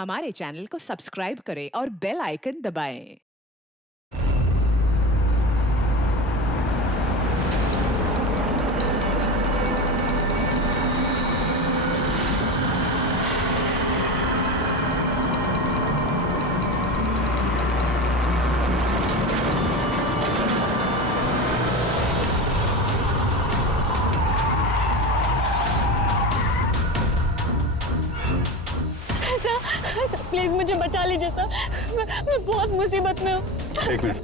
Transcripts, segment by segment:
हमारे चैनल को सब्सक्राइब करें और बेल आइकन दबाएं। सर प्लीज मुझे बचा लीजिए सर, मैं बहुत मुसीबत में हूँ। एक मिनट,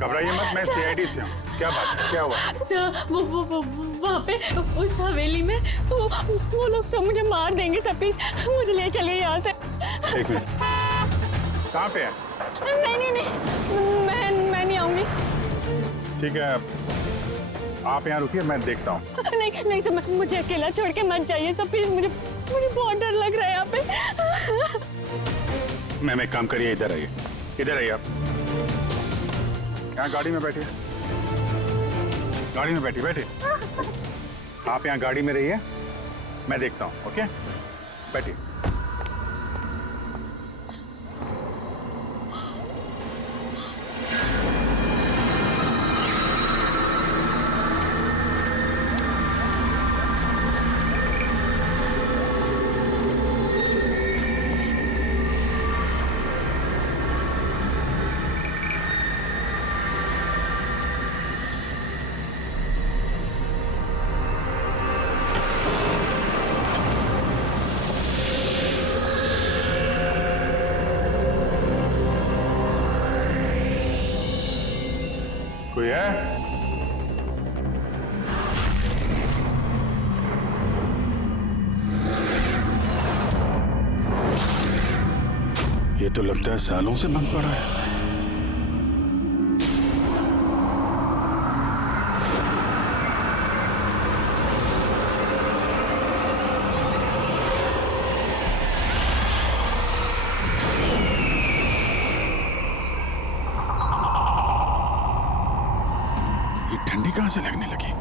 घबराइए मत, मैं सीआईडी से हूँ। क्या बात है, क्या हुआ? सर वो वहाँ पे उस हवेली में वो लोग सब मुझे मार देंगे सर, प्लीज मुझे ले चलिए यहाँ से। एक मिनट, कहाँ पे है? नहीं मैं नहीं आऊंगी। ठीक है, आप यहाँ रुकिए, मैं देखता हूँ। नहीं सर, मुझे अकेला छोड़ के मत जाइए सर, प्लीज मुझे बहुत डर लग रहा है यहाँ पे। मैम एक काम करिए, इधर आइए, इधर आइए आप। यहाँ गाड़ी में बैठिए, गाड़ी में बैठिए। आप यहाँ गाड़ी में रहिए, मैं देखता हूँ। ओके, बैठिए। कोई है? ये तो लगता है सालों से बंद पड़ा है। ठंडी कहां से लगने लगी?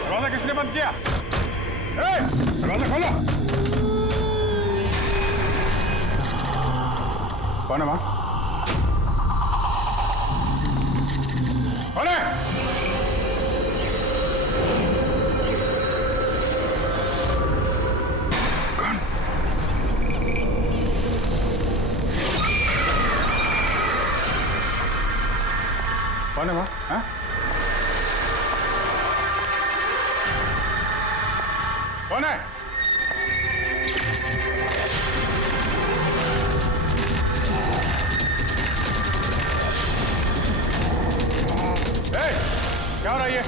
दरवाजा किसने बंद किया? दरवाजा खोलो। कौन है वहां? कौन है? कौन है वहां? हाँ? कौन है? क्या हो रहा है ये?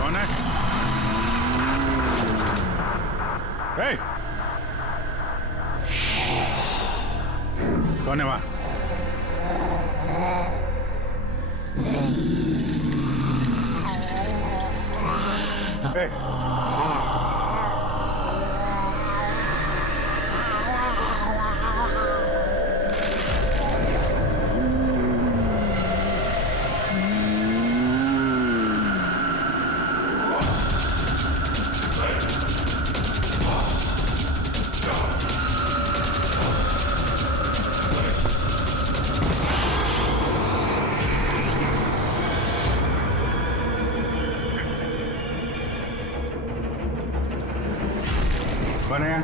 कौन है? कौन है वहां? कौन है?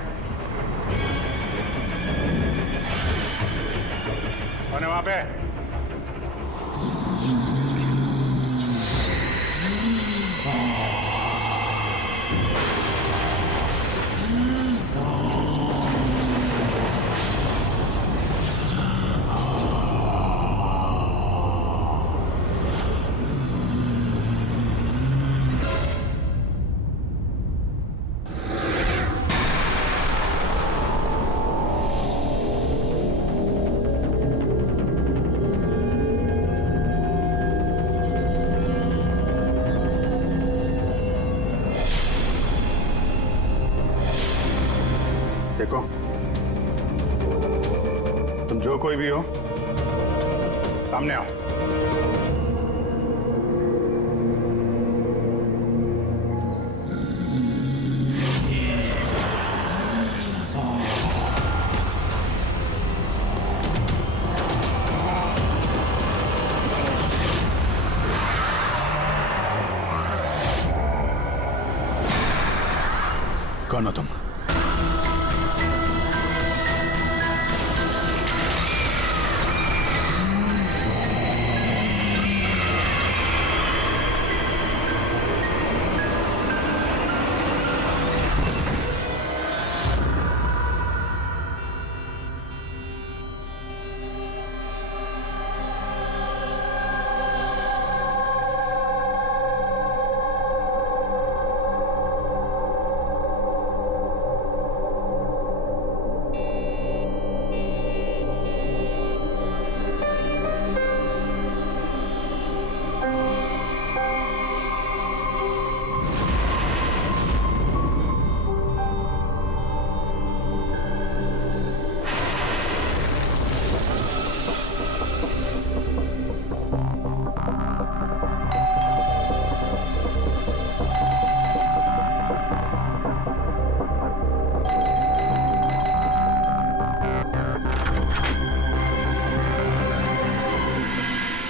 कौन है वहां पे? देखो, तुम जो कोई भी हो, सामने आओ। कौन हो तुम?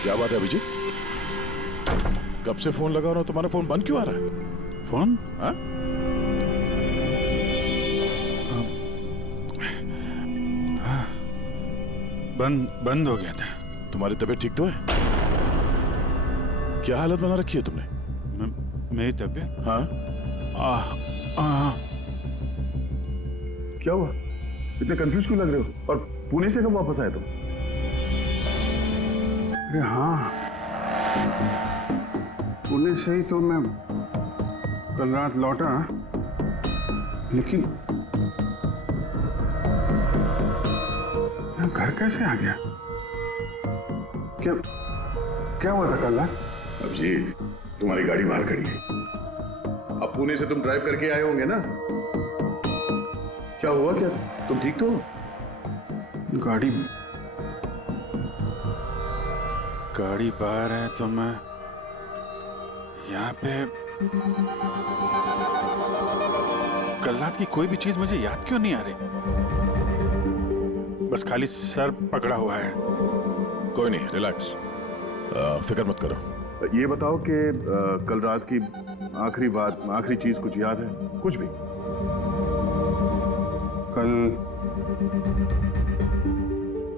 क्या बात है अभिजीत? कब से फोन लगा रहा हूं, तुम्हारा फोन बंद क्यों आ रहा है? फोन? हाँ? बंद हो गया था। तुम्हारी तबीयत ठीक तो है? क्या हालत बना रखी है तुमने? मेरी तबीयत? हाँ? क्या हुआ? इतने कंफ्यूज क्यों लग रहे हो? और पुणे से कब वापस आए तुम? अरे हाँ, पुणे से ही तो मैं कल रात लौटा, लेकिन मैं घर कैसे आ गया? क्या हुआ था कल रात? अभिजीत, तुम्हारी गाड़ी बाहर खड़ी है। अब पुणे से तुम ड्राइव करके आए होंगे ना? क्या हुआ? क्या तुम ठीक तो हो? गाड़ी बाहर है तो मैं यहाँ पे। कल रात की कोई भी चीज मुझे याद क्यों नहीं आ रही? बस खाली सर पकड़ा हुआ है। कोई नहीं, रिलैक्स, फिक्र मत करो। ये बताओ कि कल रात की आखिरी बात, आखिरी चीज कुछ याद है? कुछ भी?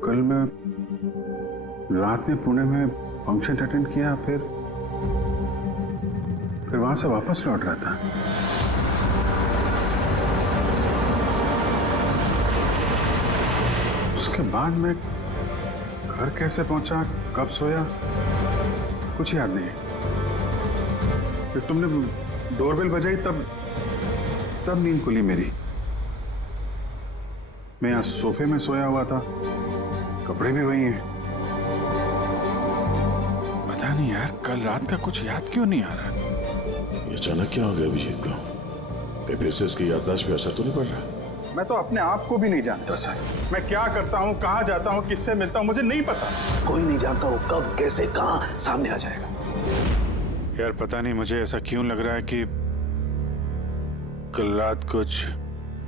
कल मैं रात में पुणे में फंक्शन अटेंड किया, फिर वहां से वापस लौट रहा था। उसके बाद मैं घर कैसे पहुंचा, कब सोया, कुछ याद नहीं। फिर तुमने डोरबेल बजाई, तब नींद खुली मेरी। मैं यहाँ सोफे में सोया हुआ था, कपड़े भी वही हैं। पता नहीं यार, कल रात का कुछ याद क्यों नहीं आ रहा? ये अचानक क्या हो गया अभिजीत को? कहीं फिर से इसकी याददाश्त पे असर तो नहीं पड़ रहा? मैं तो अपने आप को भी नहीं जानता सर। मैं क्या करता हूँ, कहाँ जाता हूँ, किससे मिलता हूँ, मुझे नहीं पता। कोई नहीं जानता वो कब, कैसे, कहाँ सामने आ जाएगा। यार पता नहीं मुझे ऐसा क्यों लग रहा है कि कल रात कुछ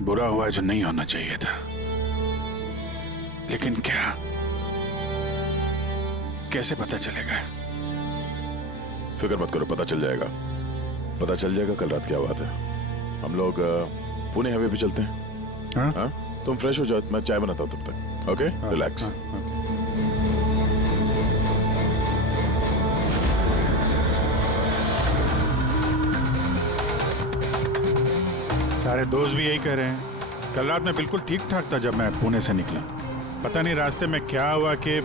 बुरा हुआ जो नहीं होना चाहिए था। लेकिन क्या, कैसे पता चलेगा? फिक्र मत करो, पता चल जाएगा। पता चल जाएगा कल रात क्या बात है। हम लोग पुणे हाईवे पे चलते हैं। हाँ? हाँ? तुम फ्रेश हो जाओ, मैं चाय बनाता हूँ तब तक। Okay, relax. सारे दोस्त भी यही कह रहे हैं। कल रात मैं बिल्कुल ठीक ठाक था जब मैं पुणे से निकला। पता नहीं रास्ते में क्या हुआ कि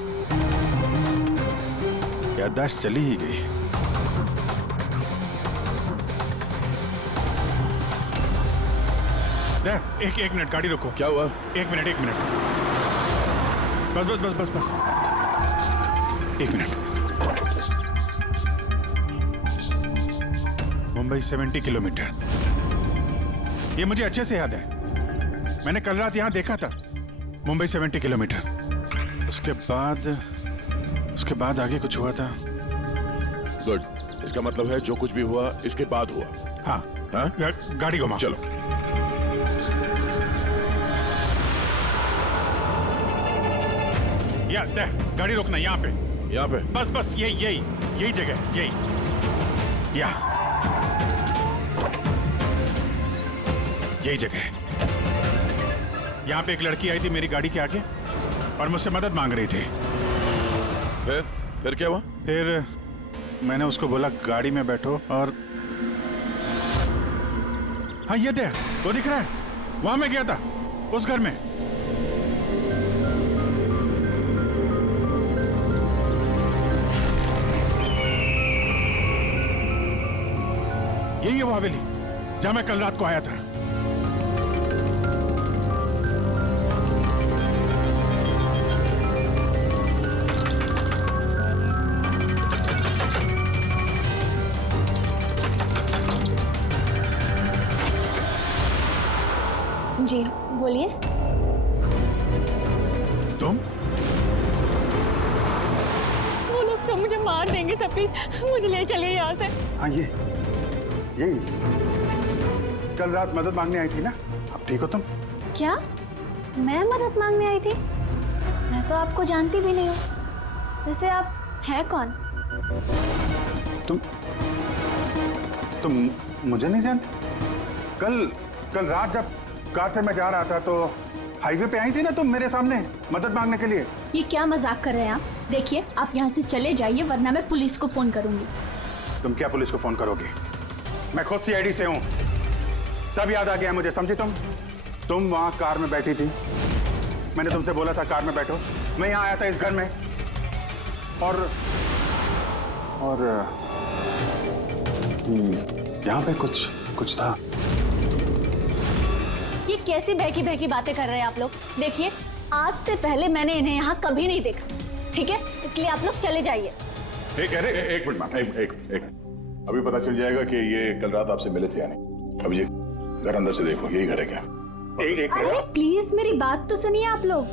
याददाश्त चली ही गई। एक मिनट, गाड़ी रोको। क्या हुआ? एक मिनट। बस। एक मिनट। मुंबई 70 किलोमीटर, ये मुझे अच्छे से याद है। मैंने कल रात यहाँ देखा था, मुंबई 70 किलोमीटर। उसके बाद आगे कुछ हुआ था। गुड, इसका मतलब है जो कुछ भी हुआ इसके बाद हुआ। हाँ हाँ? गाड़ी घुमा। चलो। या गाड़ी रोकना यहाँ पे। यहाँ पे? बस यही जगह, यही जगह। यहाँ पे एक लड़की आई थी मेरी गाड़ी के आगे और मुझसे मदद मांग रही थी। फिर क्या हुआ? फिर मैंने उसको बोला गाड़ी में बैठो और हाँ ये दे, वो दिख रहा है, वहां मैं गया था उस घर में। यही है वो हवेली जहां मैं कल रात को आया था। जी बोलिए। तुम? वो लोग सब मुझे मार देंगे सर, प्लीज मुझे ले चलिए यहाँ से। हाँ यही कल रात मदद मांगने आई थी ना। अब ठीक हो तुम? क्या मैं मदद मांगने आई थी? मैं तो आपको जानती भी नहीं हूँ। वैसे आप हैं कौन? तुम मुझे नहीं जानते? कल रात जब कार से मैं जा रहा था तो हाईवे पे आई थी ना तुम मेरे सामने मदद मांगने के लिए। ये क्या मजाक कर रहे हैं आप? देखिए आप यहाँ से चले जाइए वरना मैं पुलिस को फोन करूंगी। तुम क्या पुलिस को फोन करोगे? मैं खुद सीआईडी से हूँ, सब याद आ गया मुझे, समझी तुम वहां कार में बैठी थी, मैंने तुमसे बोला था कार में बैठो, मैं यहाँ आया था इस घर में और यहाँ पे कुछ था। ये कैसी बहकी बातें कर रहे हैं आप लोग? देखिए आज से पहले मैंने इन्हें यहाँ कभी नहीं देखा, ठीक है? इसलिए आप लोग चले जाइए। एक मिनट मैम, एक अभी पता चल जाएगा कि ये कल रात आपसे मिले थे या नहीं। अब ये घर अंदर से देखो, यही घर है क्या? अरे प्लीज मेरी बात तो सुनिए आप लोग।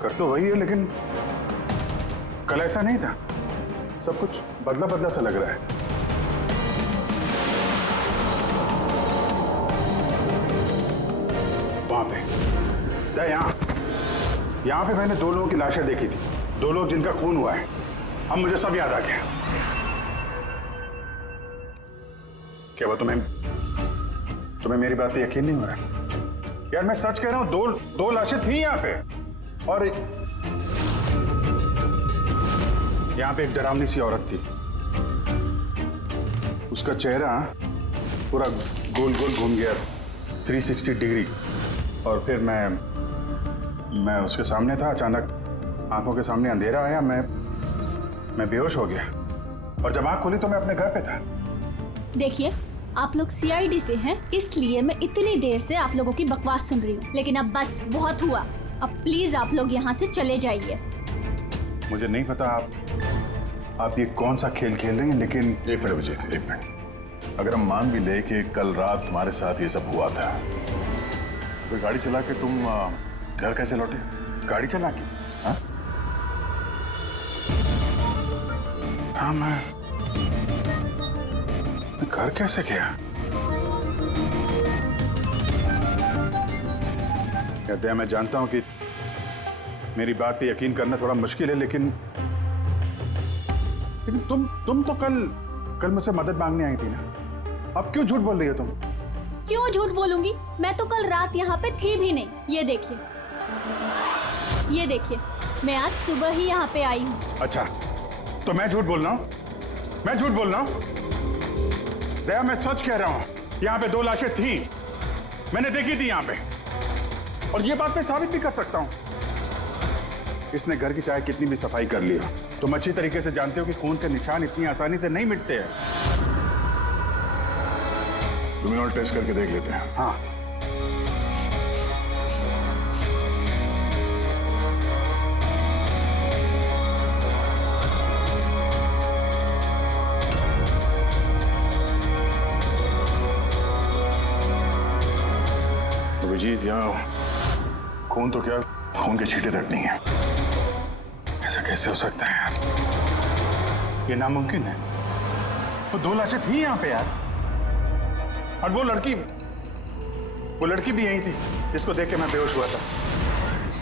घर तो वही है लेकिन कल ऐसा नहीं था, सब कुछ बदला सा लग रहा है। वहां पे यहाँ पे मैंने 2 लोगों की लाशें देखी थी, 2 लोग जिनका खून हुआ है। अब मुझे सब याद आ गया। क्या वो तुम्हें मेरी बात पे यकीन नहीं हो रहा? यार मैं सच कह रहा हूं, 2 लाशें थी यहाँ पे और यहाँ पे एक डरावनी सी औरत थी, उसका चेहरा पूरा गोल घूम गया 360 डिग्री और फिर मैं उसके सामने था, अचानक आंखों के सामने अंधेरा आया, मैं बेहोश हो गया और जब आंख खोली तो मैं अपने घर पे था। देखिए आप लोग सीआईडी से हैं, इसलिए मैं इतनी देर से आप लोगों की बकवास सुन रही हूँ, लेकिन अब बस बहुत हुआ। अब प्लीज आप लोग यहाँ से चले जाइए। मुझे नहीं पता आप ये कौन सा खेल खेल रही हैं, लेकिन एक मिनट विजय, एक मिनट। अगर हम मान भी ले कि कल रात तुम्हारे साथ ये सब हुआ था, तो गाड़ी चला के तुम घर कैसे लौटे? गाड़ी चला के? हाँ मैं घर कैसे गया? कहते हैं, मैं जानता हूं कि मेरी बात पे यकीन करना थोड़ा मुश्किल है, लेकिन तुम तो कल मुझसे मदद मांगने आई थी ना, अब क्यों झूठ बोल रही हो तुम? क्यों झूठ बोलूंगी? मैं तो कल रात यहाँ पे थी भी नहीं। ये देखिए मैं आज सुबह ही यहाँ पे आई हूँ। अच्छा तो मैं झूठ बोल रहा हूँ? मैं झूठ बोल रहा हूँ? दया मैं सच कह रहा हूँ, यहाँ पे 2 लाशें थी, मैंने देखी थी यहाँ पे, और ये बात मैं साबित भी कर सकता हूँ। इसने घर की चाहे कितनी भी सफाई कर ली हो, तुम अच्छी तरीके से जानते हो कि खून के निशान इतनी आसानी से नहीं मिटते हैं। लुमिनॉल टेस्ट करके देख लेते हैं। हाँ। अभिजीत, यहाँ खून तो क्या, खून के छींटे तक नहीं है। ऐसा कैसे हो सकता है यार? ये नामुमकिन है। वो 2 लाशें थी यहाँ पे यार, और वो लड़की भी यही थी जिसको देख के मैं बेहोश हुआ था।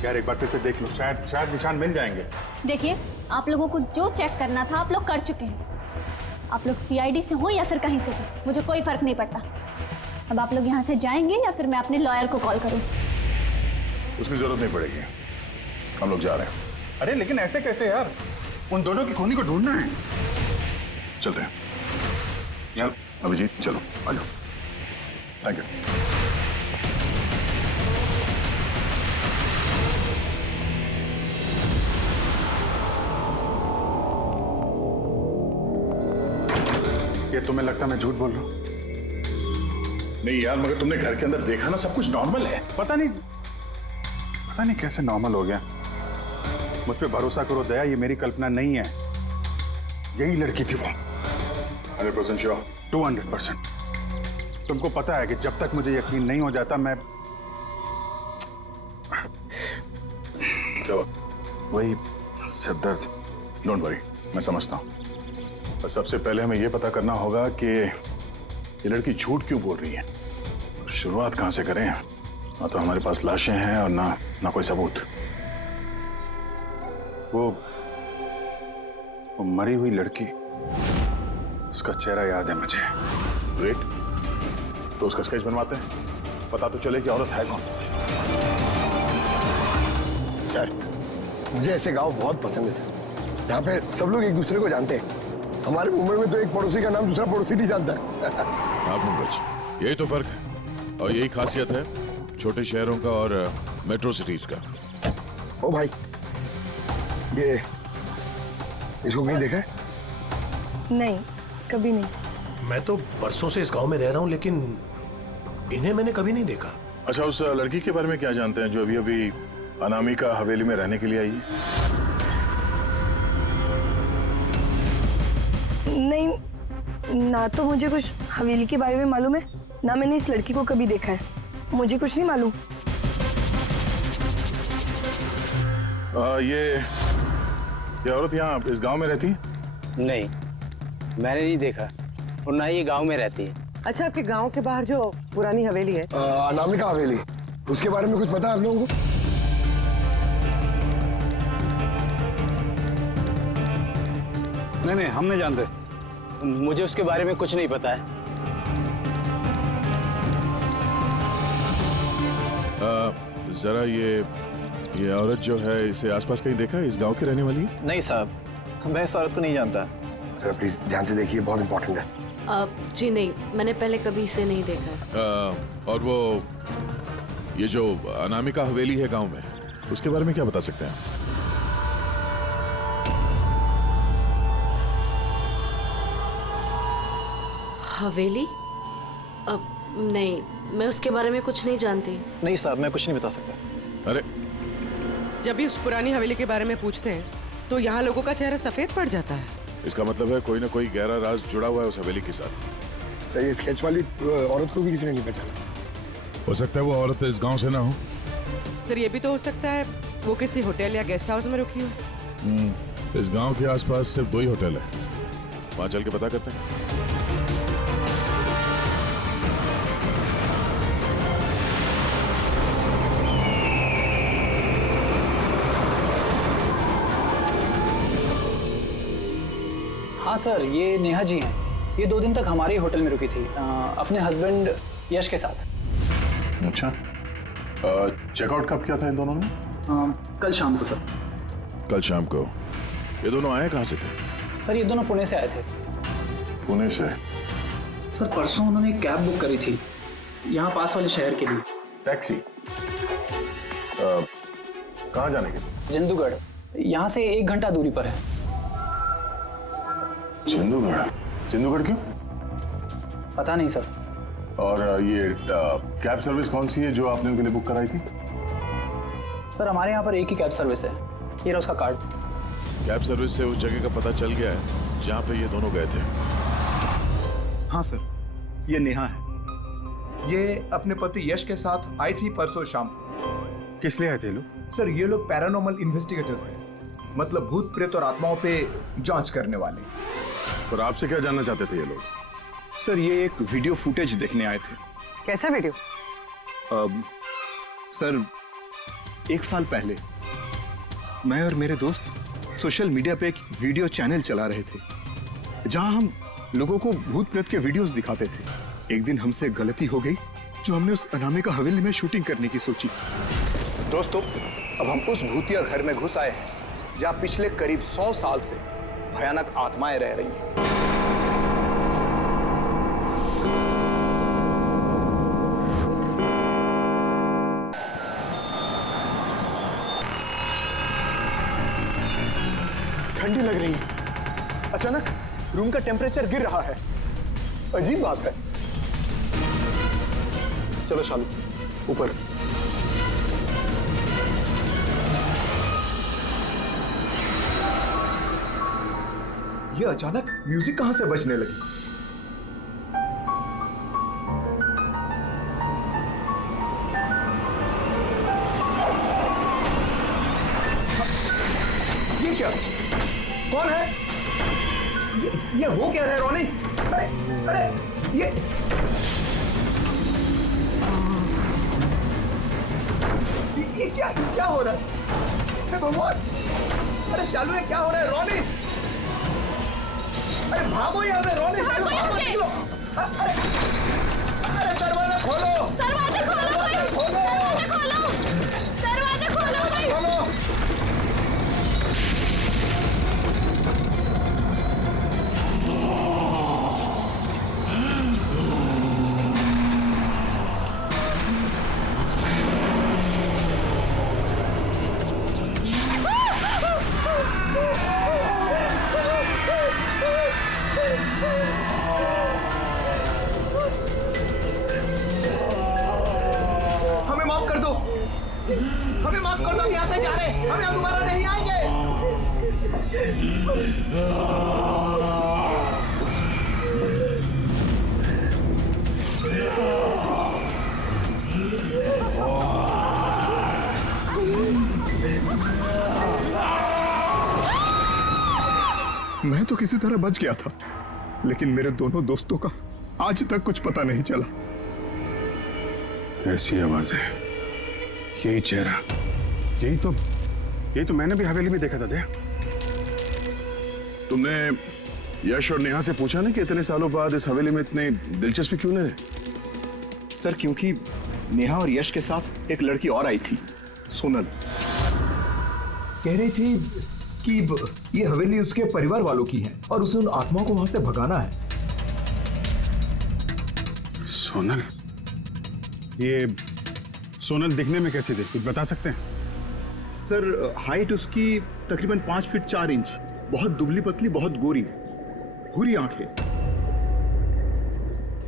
यार एक बार फिर से देख लो, शायद निशान मिल जाएंगे। देखिए, आप लोगों को जो चेक करना था आप लोग कर चुके हैं। आप लोग सीआईडी से हो या फिर कहीं से भी, मुझे कोई फर्क नहीं पड़ता। अब आप लोग यहाँ से जाएंगे या फिर मैं अपने लॉयर को कॉल करूँ? उसकी जरूरत नहीं पड़ेगी, हम लोग जा रहे हैं। अरे लेकिन ऐसे कैसे यार, उन दोनों की खूनी को ढूंढना है। चलते हैं। चल अभिजीत, चलो आ जाओ। Thank you. ये तुम्हें लगता है मैं झूठ बोल रहा हूँ? नहीं यार, मगर तुमने घर के अंदर देखा ना, सब कुछ नॉर्मल है। पता नहीं कैसे नॉर्मल हो गया। मुझ पे भरोसा करो दया, ये मेरी कल्पना नहीं है। यही लड़की थी वो। 100% श्योर? 200%। तुमको पता है कि जब तक मुझे यकीन नहीं हो जाता मैं क्या वही सिरदर्द। डोंट वरी, मैं समझता हूँ। पर सबसे पहले हमें यह पता करना होगा कि ये लड़की झूठ क्यों बोल रही है। शुरुआत कहाँ से करें? ना तो हमारे पास लाशें हैं और ना कोई सबूत। वो मरी हुई लड़की, उसका चेहरा याद है मुझे। ग्रेट, तो उसका स्केच बनवाते हैं, पता तो चले कि औरत है कौन। सर, मुझे ऐसे गांव बहुत पसंद है सर। यहाँ पे सब लोग एक दूसरे को जानते हैं। हमारे मुंबई में तो एक पड़ोसी का नाम दूसरा पड़ोसी नहीं जानता है। हाँ पंकज, यही तो फर्क है और यही खासियत है छोटे शहरों का और मेट्रो सिटीज का। ओ भाई, ये इसको कहीं देखा है? नहीं, कभी नहीं। मैं तो बरसों से इस गांव में रह रहा हूं, लेकिन इन्हें मैंने कभी नहीं देखा। अच्छा, उस लड़की के बारे में क्या जानते हैं जो अभी अभी अनामिका हवेली में रहने के लिए आई है? नहीं, ना तो मुझे कुछ हवेली के बारे में मालूम है, ना मैंने इस लड़की को कभी देखा है। मुझे कुछ नहीं मालूम। ये औरत यहाँ इस गांव में रहती है? नहीं, मैंने नहीं देखा और ना ही ये गांव में रहती है। अच्छा, आपके गांव के बाहर जो पुरानी हवेली है, अनामिका हवेली, उसके बारे में कुछ पता है आप लोगों को? नहीं, हम नहीं जानते। मुझे उसके बारे में कुछ नहीं पता है। जरा ये औरत जो है, इसे आसपास कहीं देखा है? इस गांव की रहने वाली है? नहीं साहब, मैं इस औरत को नहीं जानता। सर प्लीज ध्यान से देखिए, बहुत इंपॉर्टेंट है। जी नहीं, मैंने पहले कभी इसे नहीं देखा है। और वो ये जो अनामिका हवेली है गांव में, उसके बारे में क्या बता सकते हैं? हवेली? नहीं, मैं उसके बारे में कुछ नहीं जानती। नहीं साहब, मैं कुछ नहीं बता सकता। अरे, जब भी उस पुरानी हवेली के बारे में पूछते हैं तो यहाँ लोगों का चेहरा सफेद पड़ जाता है। इसका मतलब है कोई ना कोई गहरा राज जुड़ा हुआ है उस हवेली के साथ। सर, ये स्केच वाली औरत को भी किसी ने नहीं पहचाना। हो सकता है वो औरत इस गांव से ना हो। सर, ये भी तो हो सकता है वो किसी होटल या गेस्ट हाउस में रुकी हो। इस गांव के आसपास सिर्फ 2 ही होटल है, वहां चल के पता करते हैं। हाँ सर, ये नेहा जी हैं। ये 2 दिन तक हमारे ही होटल में रुकी थी, अपने हस्बैंड यश के साथ। अच्छा, चेकआउट कब किया था इन दोनों ने? कल शाम को सर। कल शाम को। ये दोनों आए कहाँ से थे? सर, ये दोनों पुणे से आए थे। पुणे से? सर, परसों उन्होंने एक कैब बुक करी थी यहाँ पास वाले शहर के लिए। टैक्सी? कहाँ जाने के लिए? जंदूगढ़, यहाँ से 1 घंटा दूरी पर है। जंदूगढ़? जंदूगढ़ क्यों? पता नहीं सर, और ये कैब सर्विस कौन सी है जो आपने उनके लिए बुक कराई थी? सर हमारे यहाँ पर एक ही कैब सर्विस है, ये रहा उसका कार्ड। कैब सर्विस से उस जगह का पता चल गया है जहाँ पे ये दोनों गए थे। हाँ सर, ये नेहा है। ये अपने पति यश के साथ आई थी परसों शाम। किस लिए आए थे लोग? सर ये लोग पैरानॉर्मल इन्वेस्टिगेटर्स हैं, मतलब भूत प्रेत और आत्माओं पे जांच करने वाले। और आपसे क्या जानना चाहते थे ये लोग? सर ये एक वीडियो फुटेज देखने आए थे। कैसा वीडियो? सर 1 साल पहले मैं और मेरे दोस्त सोशल मीडिया पे एक वीडियो चैनल चला रहे थे जहां हम लोगों को भूत प्रेत के वीडियोस दिखाते थे। एक दिन हमसे गलती हो गई जो हमने उस अनामिका हवेली में शूटिंग करने की सोची। दोस्तों, अब हम उस भूतिया घर में घुस आए हैं जहां पिछले करीब 100 साल से भयानक आत्माएं रह रही हैं। ठंडी लग रही है। अचानक रूम का टेम्परेचर गिर रहा है। अजीब बात है। चलो शालू ऊपर। ये अचानक म्यूजिक कहां से बजने लगी? ये क्या? कौन है? ये हो क्या रहा है रोनी? अरे ये क्या हो रहा है? हे भगवान! अरे शालू ये क्या हो रहा है? रोनी! अरे भागो यहाँ से रोनी! शालू भागो, निकलो! अरे दरवाजा खोलो! दरवाजा खोलो कोई! दरवाजा खोलो! दरवाजा खोलो कोई! खोलो! हमें माफ कर दो, हम यहाँ से जा रहे हैं, हम यहाँ दोबारा नहीं आएंगे। मैं तो किसी तरह बच गया था, लेकिन मेरे दोनों दोस्तों का आज तक कुछ पता नहीं चला। ऐसी आवाजें, यही चेहरा, यही तो मैंने भी हवेली में देखा था। दया, तुमने यश और नेहा से पूछा ना कि इतने सालों बाद इस हवेली में इतने दिलचस्पी क्यों नहीं रहे? सर क्योंकि नेहा और यश के साथ एक लड़की और आई थी, सोनल। कह रही थी कि ये हवेली उसके परिवार वालों की है और उसे उन आत्माओं को वहां से भगाना है। सोनल? ये सोनल दिखने में कैसी थी, कुछ बता सकते हैं? सर हाइट उसकी तकरीबन 5 फीट 4 इंच, बहुत दुबली पतली, बहुत गोरी, भूरी आंखें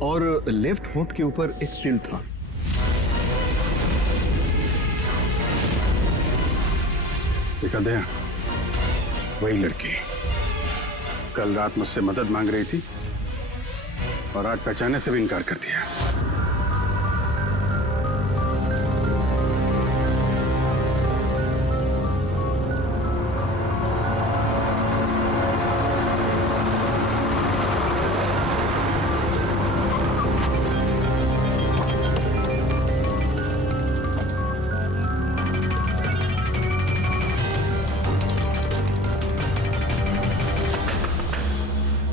और लेफ्ट होंठ के ऊपर एक तिल था। देखा दया, वही लड़की कल रात मुझसे मदद मांग रही थी और आज पहचानने से भी इनकार कर दिया।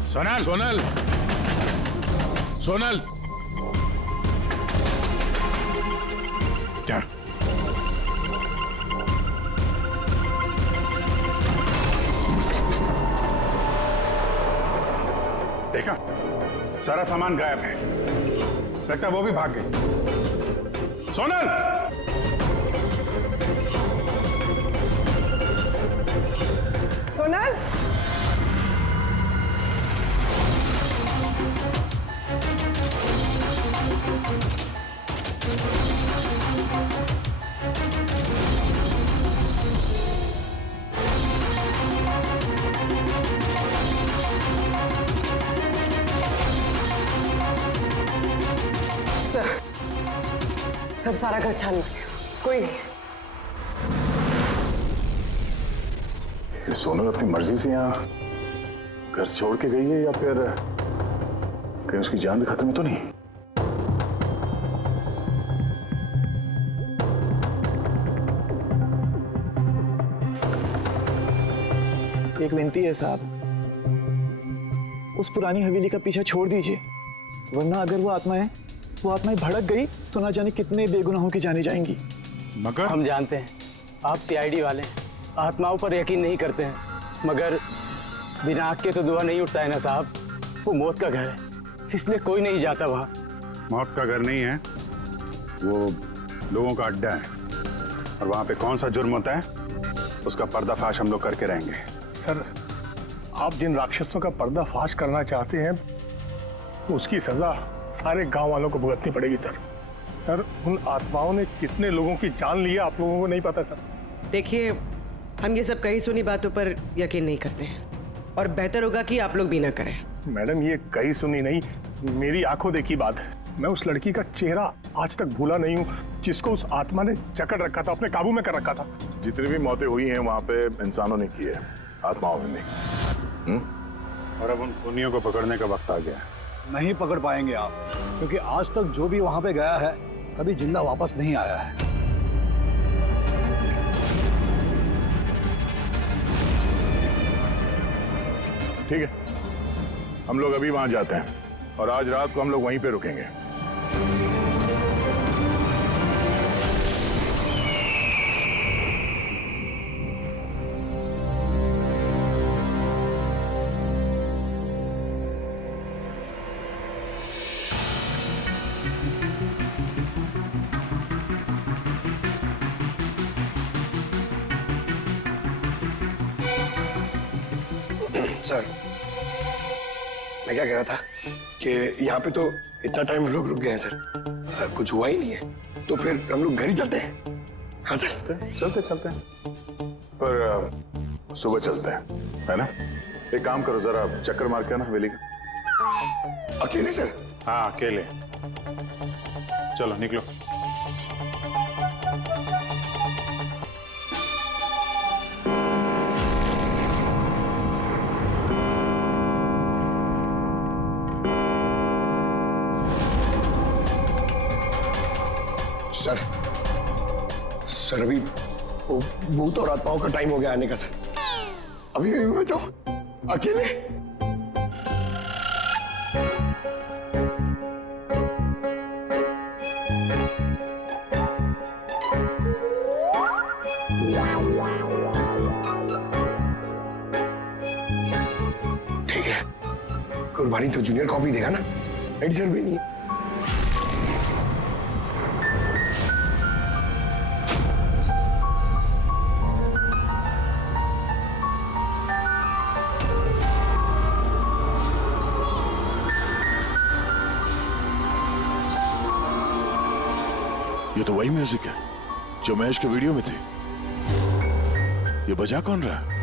सोनल! सोनल! सोनल! क्या? देखा, सारा सामान गायब है। लगता है वो भी भाग गई। सोनल! सोनल! सर सारा घर छानना कोई नहीं। ये सोनल अपनी मर्जी से यहाँ घर छोड़ के गई है या फिर कहीं उसकी जान भी खत्म तो नहीं? एक विनती है साहब, उस पुरानी हवेली का पीछा छोड़ दीजिए, वरना अगर वो आत्माएं भड़क गई तो ना जाने कितने बेगुनाहों की जाने जाएंगी। मगर हम जानते हैं आप सीआईडी वाले आत्माओं पर यकीन नहीं करते हैं, मगर बिना आग के तो धुआं नहीं उठता है ना साहब। वो मौत का घर है, इसलिए कोई नहीं जाता वहाँ। मौत का घर नहीं है, वो लोगों का अड्डा है, और वहां पे कौन सा जुर्म होता है उसका पर्दाफाश हम लोग करके रहेंगे। सर, आप जिन राक्षसों का पर्दाफाश करना चाहते हैं तो उसकी सजा सारे गांव वालों को भुगतनी पड़ेगी सर। सर, उन आत्माओं ने कितने लोगों की जान ली है आप लोगों को नहीं पता सर। देखिए, हम ये सब कही सुनी बातों पर यकीन नहीं करते हैं, और बेहतर होगा कि आप लोग भी ना करें। मैडम, ये कही सुनी नहीं, मेरी आंखों देखी बात है। मैं उस लड़की का चेहरा आज तक भूला नहीं हूँ, जिसको उस आत्मा ने जकड़ रखा था, अपने काबू में कर रखा था। जितनी भी मौतें हुई हैं वहां पे इंसानों ने की है, आत्माओं ने नहीं। और अब उन खूनियों को पकड़ने का वक्त आ गया है। नहीं पकड़ पाएंगे आप, क्योंकि आज तक जो भी वहां पे गया है कभी जिंदा वापस नहीं आया है। ठीक है, हम लोग अभी वहां जाते हैं और आज रात को हम लोग वहीं पे रुकेंगे। सर, मैं क्या कह रहा था कि यहाँ पे तो इतना टाइम लोग रुक गए हैं सर, कुछ हुआ ही नहीं है, तो फिर हम लोग घर ही चलते हैं। हाँ सर, चलते हैं, पर सुबह चलते हैं, है ना? एक काम करो, जरा चक्कर मार के आना हवेली का। अकेले सर? हाँ, अकेले। चलो निकलो। सर, अभी वो भूत और आत्माओं का टाइम हो गया आने का सर। अभी मैं जाऊं अकेले? ठीक है, कुर्बानी तो जूनियर कॉपी देगा ना, एडिटर भी नहीं। ये तो वही म्यूजिक है जो महेश के वीडियो में थी। ये बजा कौन रहा है?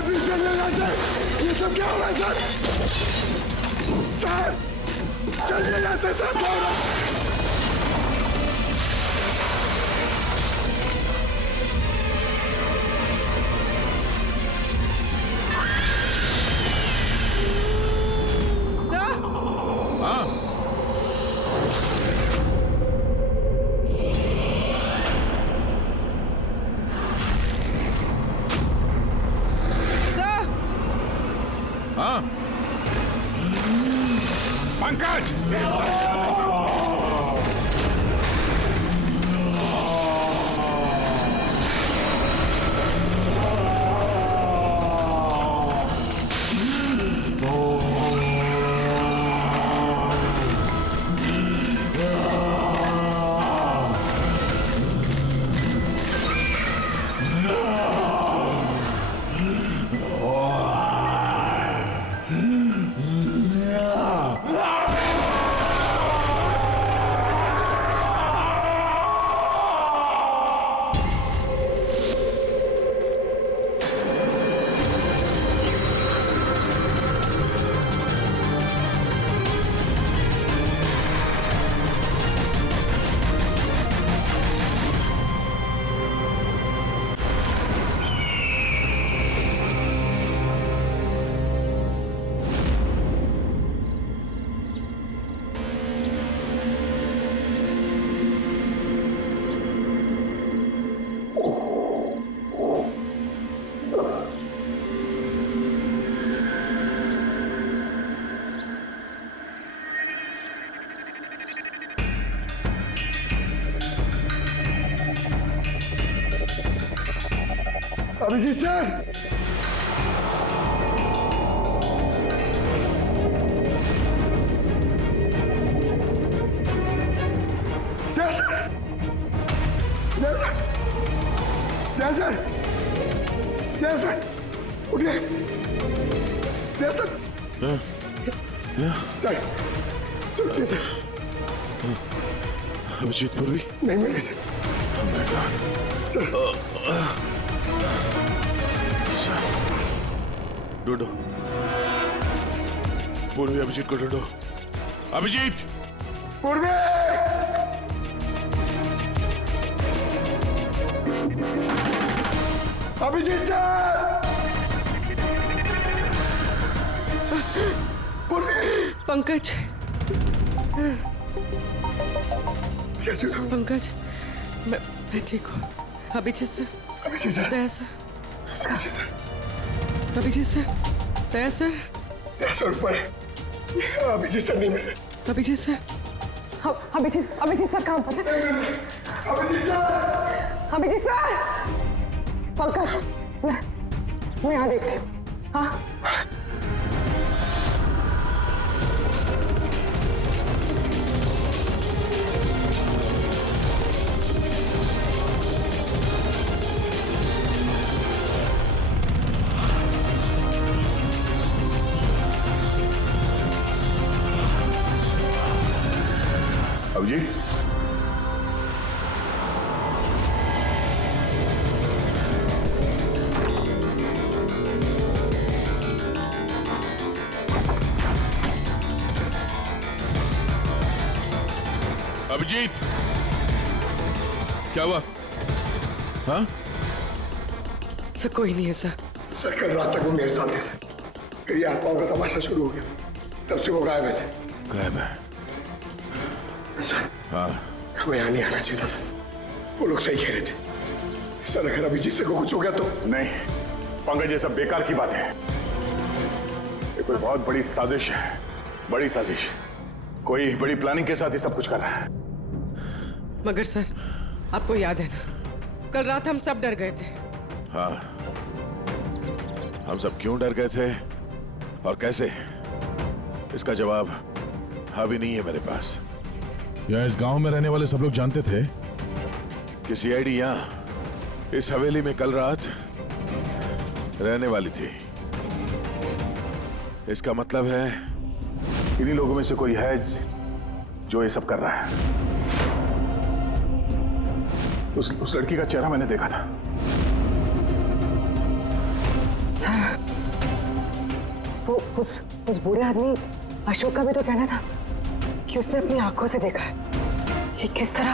सर प्लीज चलिएगा सर, ये सब क्या हो रहा है सर? सर चलिएगा सर, क्या हो रहा है? पंकज! अभिजीत सर, जय सर, जय सर, जय सर, जय सर, उठिए, जय सर, सर, सुनिए सर, अभिजीत पूर्वी नहीं मिले सर, सर, ढूंढो, पूर्वी अभिजीत को ढूंढो। अभिजीत! पूर्वी! अभिजीत सर! पूर्वी! पंकज, कैसे हो? पंकज, मैं ठीक हूँ। Abhijeet sir, Abhijit sir, Daya sir, Abhijit sir, Abhijit sir, Daya sir, 10 रुपए, अभिजीत सर नहीं मिले। अभिजीत सर, अभिजीत सर कहाँ पर है? अभिजीत सर! अभिजीत सर! पंकज, मैं यहाँ देखती हूँ। हाँ, अभिजीत, अभिजीत, क्या हुआ? हाँ? सर कोई नहीं है सर। सर कल रात तक वो मेरे साथ थे सर, फिर ये आत्माओं का तमाशा शुरू हो गया, तब से वो गायब है सर। गायब है? सर, हाँ, हमें यहाँ नहीं आना चाहिए था सर, वो लोग सही कह रहे थे। सर अगर अभिजीत से को कुछ हो गया तो? नहीं पंकज, ये सब बेकार की बात है। ये कोई बहुत बड़ी साजिश है, बड़ी साजिश। कोई बड़ी प्लानिंग के साथ ही सब कुछ कर रहा है। मगर सर, आपको याद है ना, कल रात हम सब डर गए थे। हाँ, हम सब क्यों डर गए थे और कैसे, इसका जवाब अभी नहीं है मेरे पास। या इस गांव में रहने वाले सब लोग जानते थे कि सीआईडी यहाँ इस हवेली में कल रात रहने वाली थी। इसका मतलब है इन्हीं लोगों में से कोई है जो ये सब कर रहा है। उस लड़की का चेहरा मैंने देखा था। सर, वो उस बूढ़े आदमी अशोक का भी तो कहना था कि उसने अपनी आंखों से देखा है कि किस तरह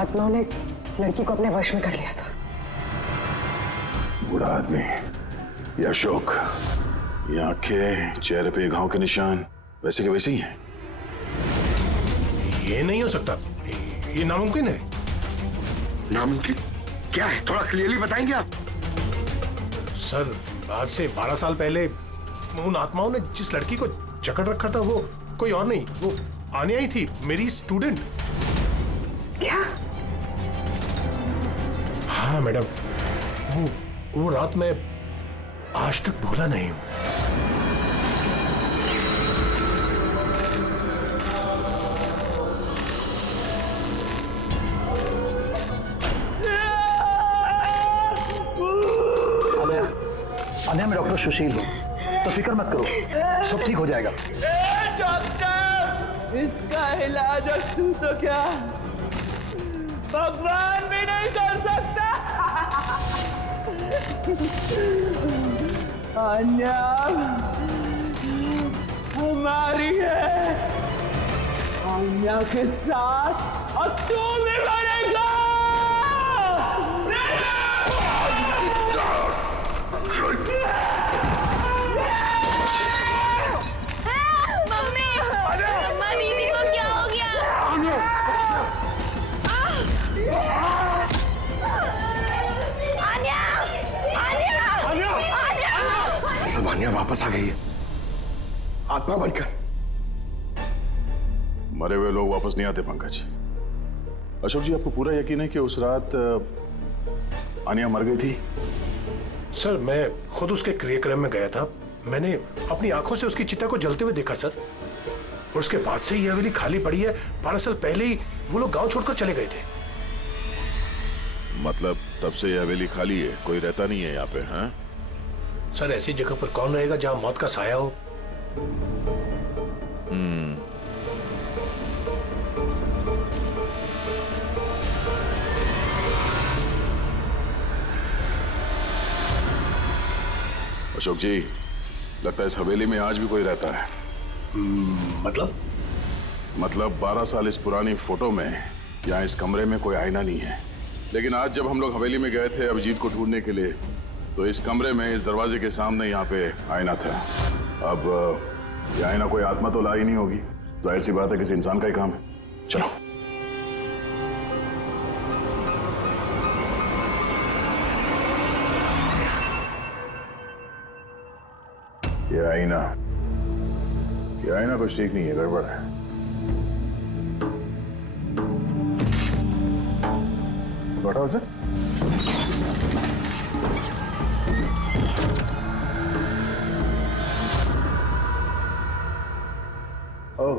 आत्माओं ने लड़की को अपने वश में कर लिया था। बूढ़ा आदमी, ये अशोक, ये आंखें, चेहरे पे घाव के निशान वैसे के वैसे ही हैं। ये नहीं हो सकता, ये नामुमकिन है। नामुमकिन क्या है, थोड़ा क्लियरली बताएंगे आप? सर, आज से 12 साल पहले उन आत्माओं ने जिस लड़की को जकड़ रखा था वो कोई और नहीं, वो आनिया ही थी, मेरी स्टूडेंट। क्या? हाँ मैडम, वो रात मैं आज तक भूला नहीं हूं। आने में डॉक्टर सुशील हूँ, तो फिक्र मत करो, सब ठीक हो जाएगा। डॉक्टर, इसका इलाज तू तो क्या भगवान भी नहीं कर सकता। आन्या हमारी है, आन्या के साथ अब तू भी मरेगा। मम्मा, दीदी को क्या हो गया? सब आन्या वापस आ गई है, आत्मा बनकर। मरे हुए लोग वापस नहीं आते पंकज। अशोक जी, आपको पूरा यकीन है कि उस रात आनिया मर गई थी? सर, मैं खुद उसके क्रियाक्रम में गया था, मैंने अपनी आंखों से उसकी चिता को जलते हुए देखा सर। और उसके बाद से ये हवेली खाली पड़ी है। 12 साल पहले ही वो लोग गांव छोड़कर चले गए थे। मतलब तब से ये हवेली खाली है, कोई रहता नहीं है यहाँ पे? हाँ सर, ऐसी जगह पर कौन रहेगा जहां मौत का साया हो? अशोक जी, लगता है इस हवेली में आज भी कोई रहता है। मतलब 12 साल इस पुरानी फोटो में यहाँ इस कमरे में कोई आईना नहीं है, लेकिन आज जब हम लोग हवेली में गए थे अभिजीत को ढूंढने के लिए, तो इस कमरे में इस दरवाजे के सामने यहाँ पे आईना था। अब ये आईना कोई आत्मा तो ला ही नहीं होगी, जाहिर सी बात है किसी इंसान का ही काम है। चलो। ये आईना कुछ ठीक नहीं है, गड़बड़ है। What was it? Oh.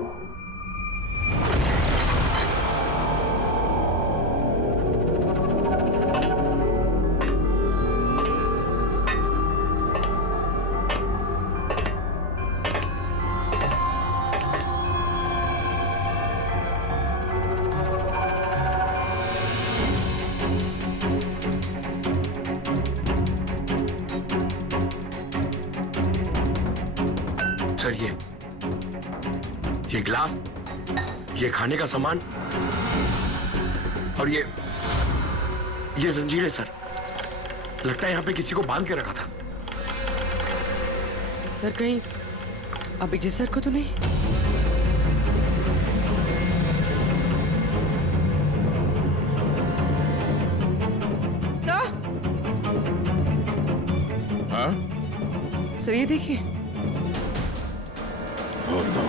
Sir, ये गिलास, ये खाने का सामान और ये जंजीरें सर, लगता है यहाँ पे किसी को बांध के रखा था। सर, कहीं अभिजीत सर को तो नहीं? सर? हाँ? सर, ये देखिए। Oh no.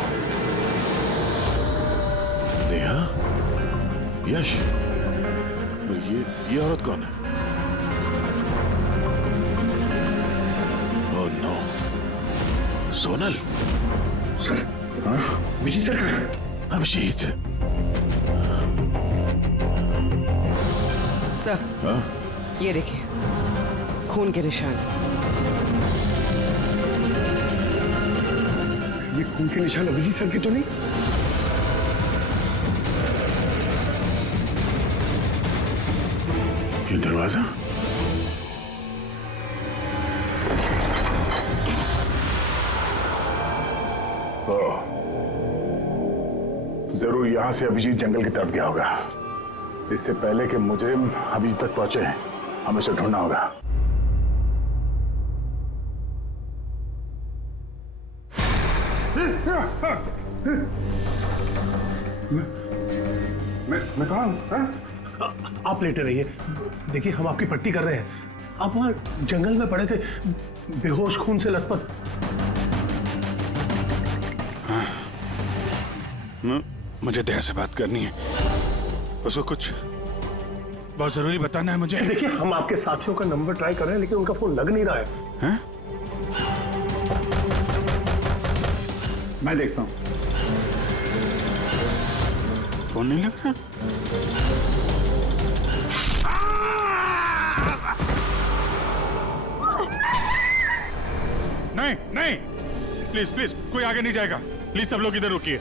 नेहा, यश, और ये औरत कौन है? Oh no. Sonal. Sir, Abhijit sir कहाँ है? अभिजीत। सर, हाँ? ये देखिए, खून के निशान। ये खून के निशान अभिजीत सर के तो नहीं? ये दरवाजा? जरूर यहां से अभिजीत जंगल की तरफ गया होगा। इससे पहले कि मुजरिम अभिजीत तक पहुंचे हमें उसे ढूंढना होगा। मैं कहाँ हूँ? आप लेटे रहिए, देखिए हम आपकी पट्टी कर रहे हैं। आप वहां जंगल में पड़े थे, बेहोश, खून से लथपथ। मुझे दया से बात करनी है, उसको कुछ बहुत जरूरी बताना है मुझे। देखिए हम आपके साथियों का नंबर ट्राई कर रहे हैं लेकिन उनका फोन लग नहीं रहा है। हैं? मैं देखता हूं। फोन नहीं लग रहा? नहीं नहीं, प्लीज प्लीज कोई आगे नहीं जाएगा। प्लीज सब लोग इधर रुकिए।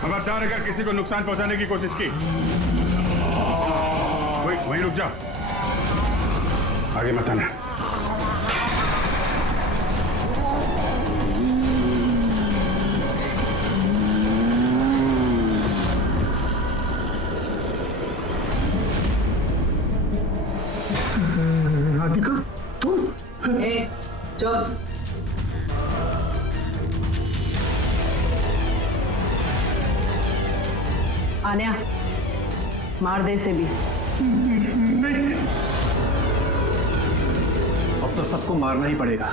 खबरदार अगर किसी को नुकसान पहुंचाने की कोशिश की, वहीं रुक जा, आगे मत आना। राधिका तुम? चुप। आन्या, मार दे इसे भी। नहीं। अब तो सबको मारना ही पड़ेगा।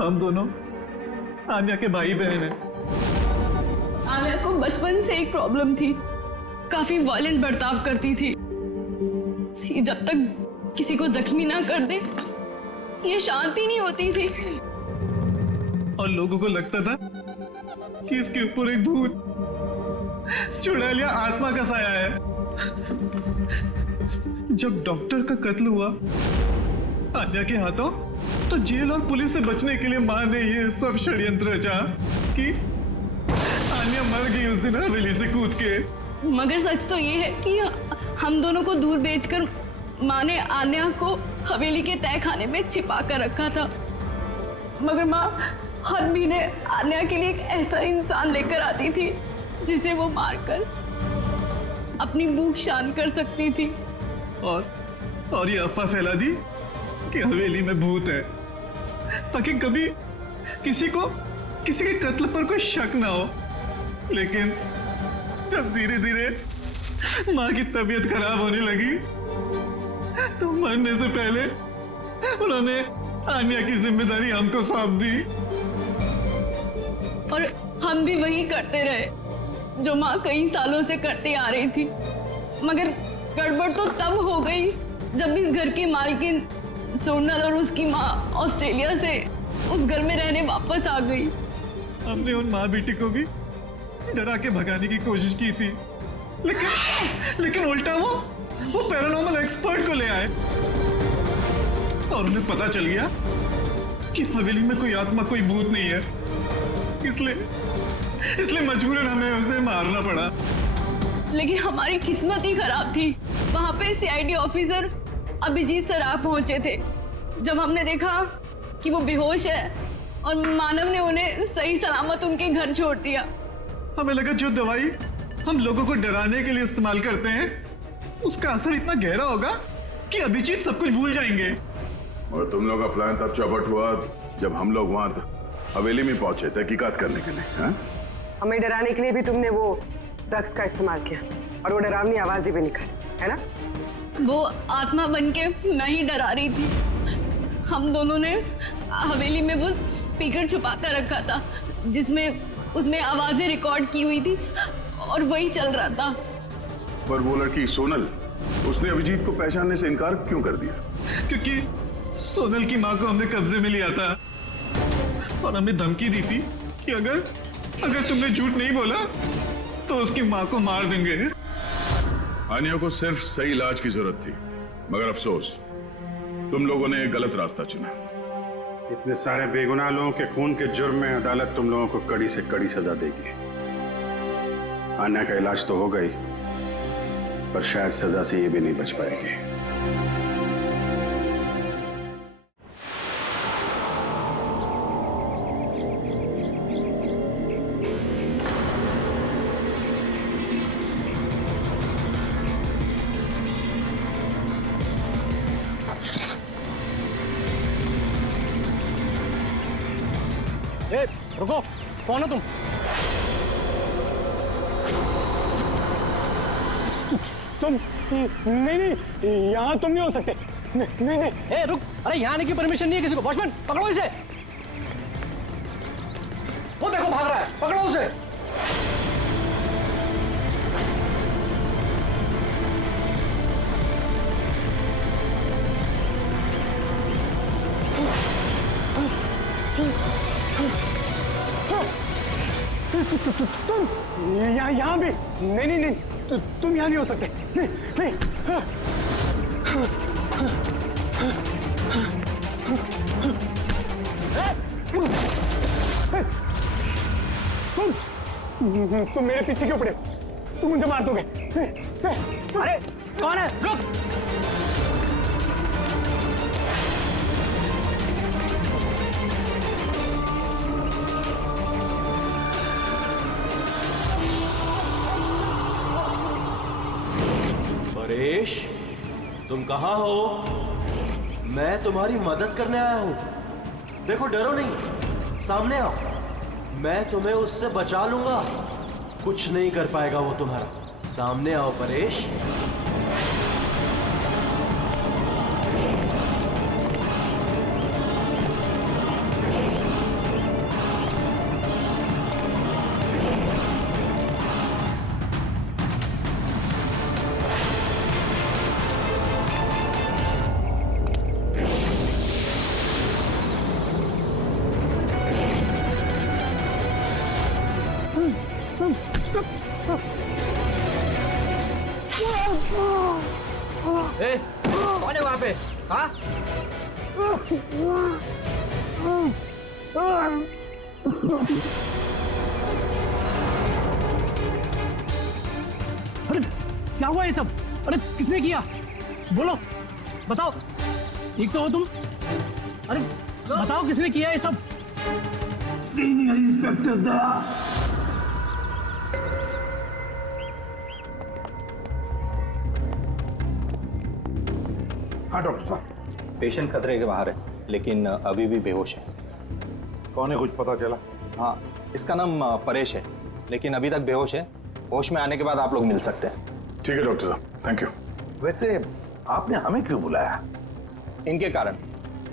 हम दोनों आन्या के भाई बहन हैं। आन्या को बचपन से एक प्रॉब्लम थी, काफी वायलेंट बर्ताव करती थी। जब तक किसी को जख्मी ना कर दे ये शांति नहीं होती थी। और लोगों को लगता था कि इसके ऊपर एक भूत चुड़ैल या आत्मा का साया है। जब डॉक्टर का कत्ल हुआ आन्या के हाथों, तो जेल और पुलिस से बचने के लिए मां ने ये सब षड्यंत्र रचा कि आन्या मर गई उस दिन हवेली से कूद के। मगर सच तो ये है कि हम दोनों को दूर बेचकर माँ ने आन्या को हवेली के तय खाने में छिपा कर रखा था। मगर माँ हर महीने आन्या के लिए एक ऐसा इंसान लेकर आती थी जिसे वो मारकर अपनी भूख शांत कर सकती थी। और ये अफवाह फैला दी कि हवेली में भूत है, ताकि कभी किसी के कत्ल पर कोई शक ना हो। लेकिन जब धीरे धीरे माँ की तबीयत खराब होने लगी तो मरने से पहले उन्होंने आन्या की जिम्मेदारी हमको सौंप दी। और हम भी वही करते रहे जो माँ कई सालों से करते आ रही थी। मगर गड़बड़ तो तब हो गई जब इस घर की मालकिन सोनल और उसकी माँ ऑस्ट्रेलिया से उस घर में रहने वापस आ गई। हमने उन माँ बेटी को भी डरा के भगाने की कोशिश की थी, लेकिन उल्टा वो पैरानॉर्मल एक्सपर्ट को ले आए और उन्हें पता चल गया कि हवेली में कोई आत्मा, कोई भूत नहीं है। इसलिए मजबूरन हमें उसने मारना पड़ा। लेकिन हमारी किस्मत ही खराब थी। वहां पे सीआईडी ऑफिसर अभिजीत सर आ पहुंचे थे। जब हमने देखा कि वो बेहोश है और मानव ने उन्हें सही सलामत उनके घर छोड़ दिया, हमें लगा जो दवाई हम लोगों को डराने के लिए इस्तेमाल करते हैं उसका असर इतना गहरा होगा कि अभिजीत सब कुछ भूल जाएंगे। और तुम लोग का प्लान तब चौपट हुआ जब हम लोग वहां हवेली में पहुंचे तहकीकात करने के लिए। हाँ? हमें डराने के लिए भी तुमने वो ड्रग्स का इस्तेमाल किया और वो डरावनी आवाजें भी निकाली, है ना? वो आत्मा बनके मैं ही डरा रही थी। हम दोनों ने हवेली में वो स्पीकर छुपा कर रखा था जिसमें उसमें आवाजें रिकॉर्ड की हुई थी और वही चल रहा था। पर वो लड़की सोनल, उसने अभिजीत को पहचानने से इनकार क्यों कर दिया? क्योंकि सोनल की माँ को हमने कब्जे में लिया था और हमें धमकी दी थी कि अगर तुमने झूठ नहीं बोला तो उसकी माँ को मार देंगे। आनिया को सिर्फ सही इलाज की जरूरत थी, मगर अफसोस तुम लोगों ने गलत रास्ता चुना। इतने सारे बेगुनाह लोगों के खून के जुर्म में अदालत तुम लोगों को कड़ी से कड़ी सजा देगी। आन्या का इलाज तो होगा ही, पर शायद सजा से ये भी नहीं बच पाएगी। ए, रुको, कौन हो तुम? तुम नहीं, यहाँ तुम नहीं हो सकते। नहीं। ए, रुक, अरे यहाँ आने की परमिशन नहीं है किसी को। वॉचमैन, पकड़ो इसे। वो देखो भाग रहा है, पकड़ो उसे। तुम यहाँ भी नहीं, तुम यहाँ नहीं हो सकते। नहीं। तुम मेरे पीछे क्यों पड़े? तुम मुझे मार दोगे। अरे कौन है? रुक। परेश, तुम कहाँ हो? मैं तुम्हारी मदद करने आया हूँ। देखो, डरो नहीं, सामने आओ। मैं तुम्हें उससे बचा लूंगा। कुछ नहीं कर पाएगा वो तुम्हारा। सामने आओ परेश। ए, कौन है वहां पे? हाँ? अरे क्या हुआ ये सब? अरे किसने किया? बोलो, बताओ। ठीक तो हो तुम? अरे बताओ किसने किया ये सब? इंस्पेक्टर दया। हाँ डॉक्टर साहब, पेशेंट खतरे के बाहर है, लेकिन अभी भी बेहोश है। कौन है, कुछ पता चला? हाँ, इसका नाम परेश है, लेकिन अभी तक बेहोश है। होश में आने के बाद आप लोग मिल सकते हैं। ठीक है डॉक्टर साहब, थैंक यू। वैसे आपने हमें क्यों बुलाया? इनके कारण।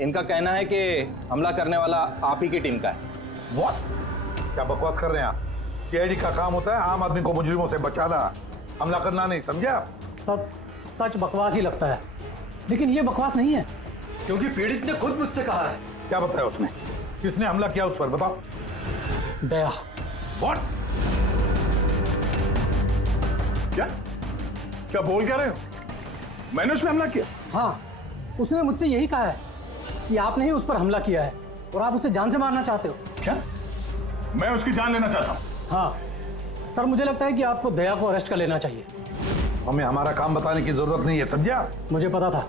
इनका कहना है कि हमला करने वाला आप ही की टीम का है। What? क्या बकवास कर रहे हैं आप? सीआईडी का काम होता है आम आदमी को मुजरिमों से बचाना, हमला करना नहीं, समझा? सब सच बकवास ही लगता है, लेकिन ये बकवास नहीं है, क्योंकि पीड़ित ने खुद मुझसे कहा है। क्या बताया उसने? किसने हमला किया उस पर, बताओ। दया। What? क्या बोल क्या रहे हो? मैंने उस पर हमला किया? हाँ, उसने मुझसे यही कहा है कि आपने ही उस पर हमला किया है और आप उसे जान से मारना चाहते हो। क्या? मैं उसकी जान लेना चाहता हूँ? हाँ सर, मुझे लगता है कि आपको दया को अरेस्ट कर लेना चाहिए। हमें हमारा काम बताने की जरूरत नहीं है, समझा? मुझे पता था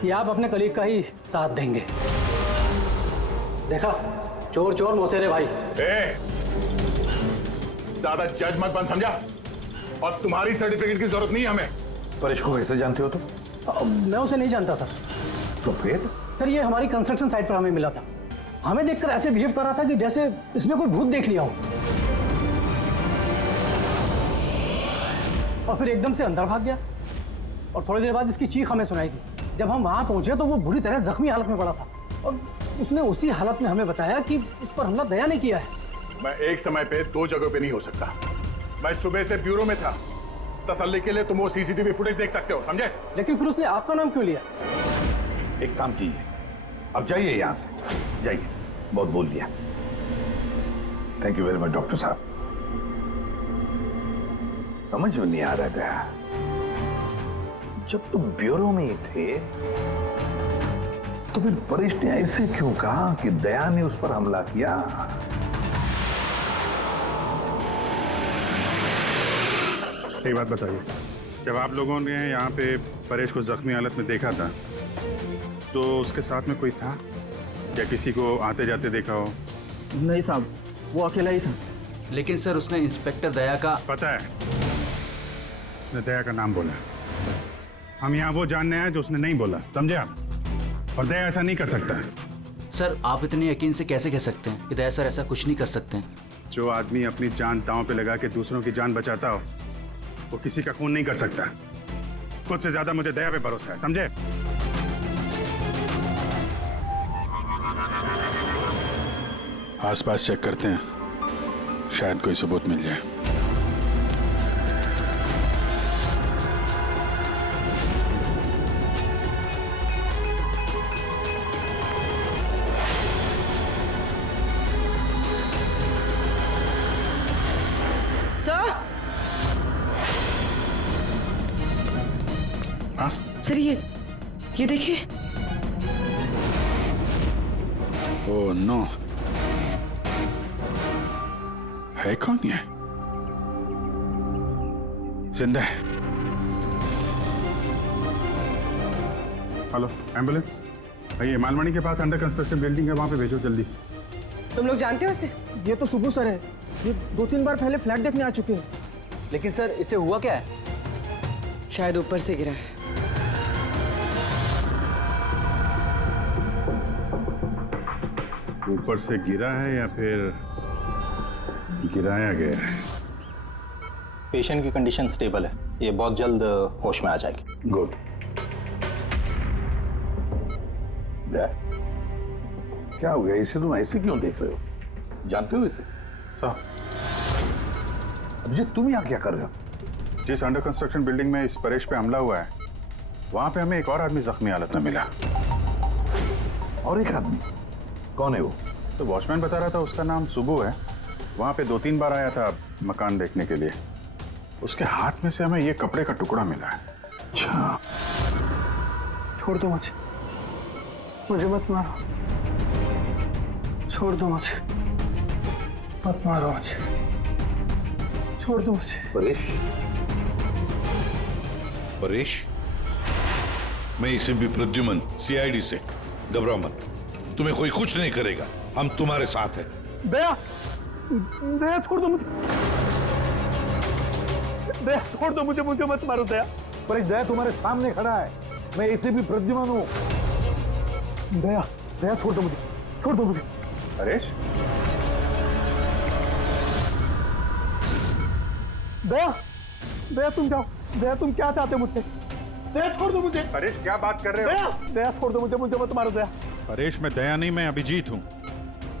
कि आप अपने कलीग का ही साथ देंगे। देखा, चोर चोर मौसेरे भाई। ज्यादा जज मत बन, समझा? और तुम्हारी सर्टिफिकेट की जरूरत नहीं है हमें। परेश को कैसे जानते हो तुम? मैं उसे नहीं जानता सर। तो फिर? सर, ये हमारी कंस्ट्रक्शन साइट पर हमें मिला था। हमें देखकर ऐसे बिहेव कर रहा था कि जैसे इसने कोई भूत देख लिया हो, और फिर एकदम से अंदर भाग गया। और थोड़ी देर बाद इसकी चीख हमें सुनाई दी। जब हम वहां पहुंचे तो वो बुरी तरह जख्मी हालत में पड़ा था, और उसने उसी हालत में हमें बताया कि उस पर हमला दया ने किया है। मैं एक समय पे दो जगह पे नहीं हो सकता। मैं सुबह से ब्यूरो में था तसल्ली के लिए तुम वो सीसीटीवी फुटेज देख सकते हो, समझे? लेकिन फिर उसने आपका नाम क्यों लिया? एक काम कीजिए, अब जाइए यहां से, जाइए, बहुत बोल दिया। Thank you very much doctor साहब। समझ में नहीं आ रहा था, जब तुम ब्यूरो में ही थे तो फिर परेश ने ऐसे क्यों कहा कि दया ने उस पर हमला किया? एक बात बताइए, जब आप लोगों ने यहाँ पे परेश को जख्मी हालत में देखा था तो उसके साथ में कोई था या किसी को आते जाते देखा हो? नहीं साहब, वो अकेला ही था। लेकिन सर उसने इंस्पेक्टर दया का... पता है, उसने दया का नाम बोला। हम यहाँ वो जानने आए जो उसने नहीं बोला, समझे आप? और दया ऐसा नहीं कर सकता। सर आप इतने यकीन से कैसे कह सकते हैं कि दया सर ऐसा कुछ नहीं कर सकते हैं? जो आदमी अपनी जान दांव पे लगा के दूसरों की जान बचाता हो वो किसी का खून नहीं कर सकता। खुद से ज्यादा मुझे दया पे भरोसा है, समझे? आसपास चेक करते हैं, शायद कोई सबूत मिल जाए। सर ये देखिए। ओह नो, है कौन ये? जिंदा है। हेलो एम्बुलेंस, ये मालमणी के पास अंडर कंस्ट्रक्शन बिल्डिंग है, वहां पे भेजो जल्दी। तुम लोग जानते हो इसे? ये तो सुबह सर है, ये 2-3 बार पहले फ्लैट देखने आ चुके हैं। लेकिन सर इसे हुआ क्या है? शायद ऊपर से गिरा है। ऊपर से गिरा है या फिर गिराया गया है? पेशेंट की कंडीशन स्टेबल है, ये बहुत जल्द होश में आ जाएगी। गुड। क्या हो गया, इसे तुम ऐसे क्यों देख रहे हो? जानते हो इसे? साहब, अब ये तुम यहाँ क्या कर रहे हो? जिस अंडर कंस्ट्रक्शन बिल्डिंग में इस परेश पे हमला हुआ है वहां पे हमें एक और आदमी जख्मी हालत में मिला। और एक आदमी? कौन है वो? तो वॉचमैन बता रहा था उसका नाम सुबू है, वहां पे 2-3 बार आया था मकान देखने के लिए। उसके हाथ में से हमें ये कपड़े का टुकड़ा मिला है। अच्छा, छोड़ दो मुझे मत मारो, छोड़ दो मुझे, मत मारो मुझे, छोड़ दो मुझे। परेश, मैं इसे भी प्रद्युमन CID से, घबराओ मत, तुम्हें कोई कुछ नहीं करेगा, हम तुम्हारे साथ हैं। दया छोड़ दो मुझे, दया छोड़ दो मुझे मत मारो दया। परेश, दया तुम्हारे सामने खड़ा है, मैं इसे भी प्रद्युमन हूँ। दया छोड़ दो मुझे। परेश, दया तुम जाओ। दया तुम क्या चाहते हो मुझसे? दया छोड़ दो मुझे। परेश क्या बात कर रहे हो? दया छोड़ दो मुझे मत मारो दया। परेश, मैं दया नहीं, मैं अभिजीत हूँ।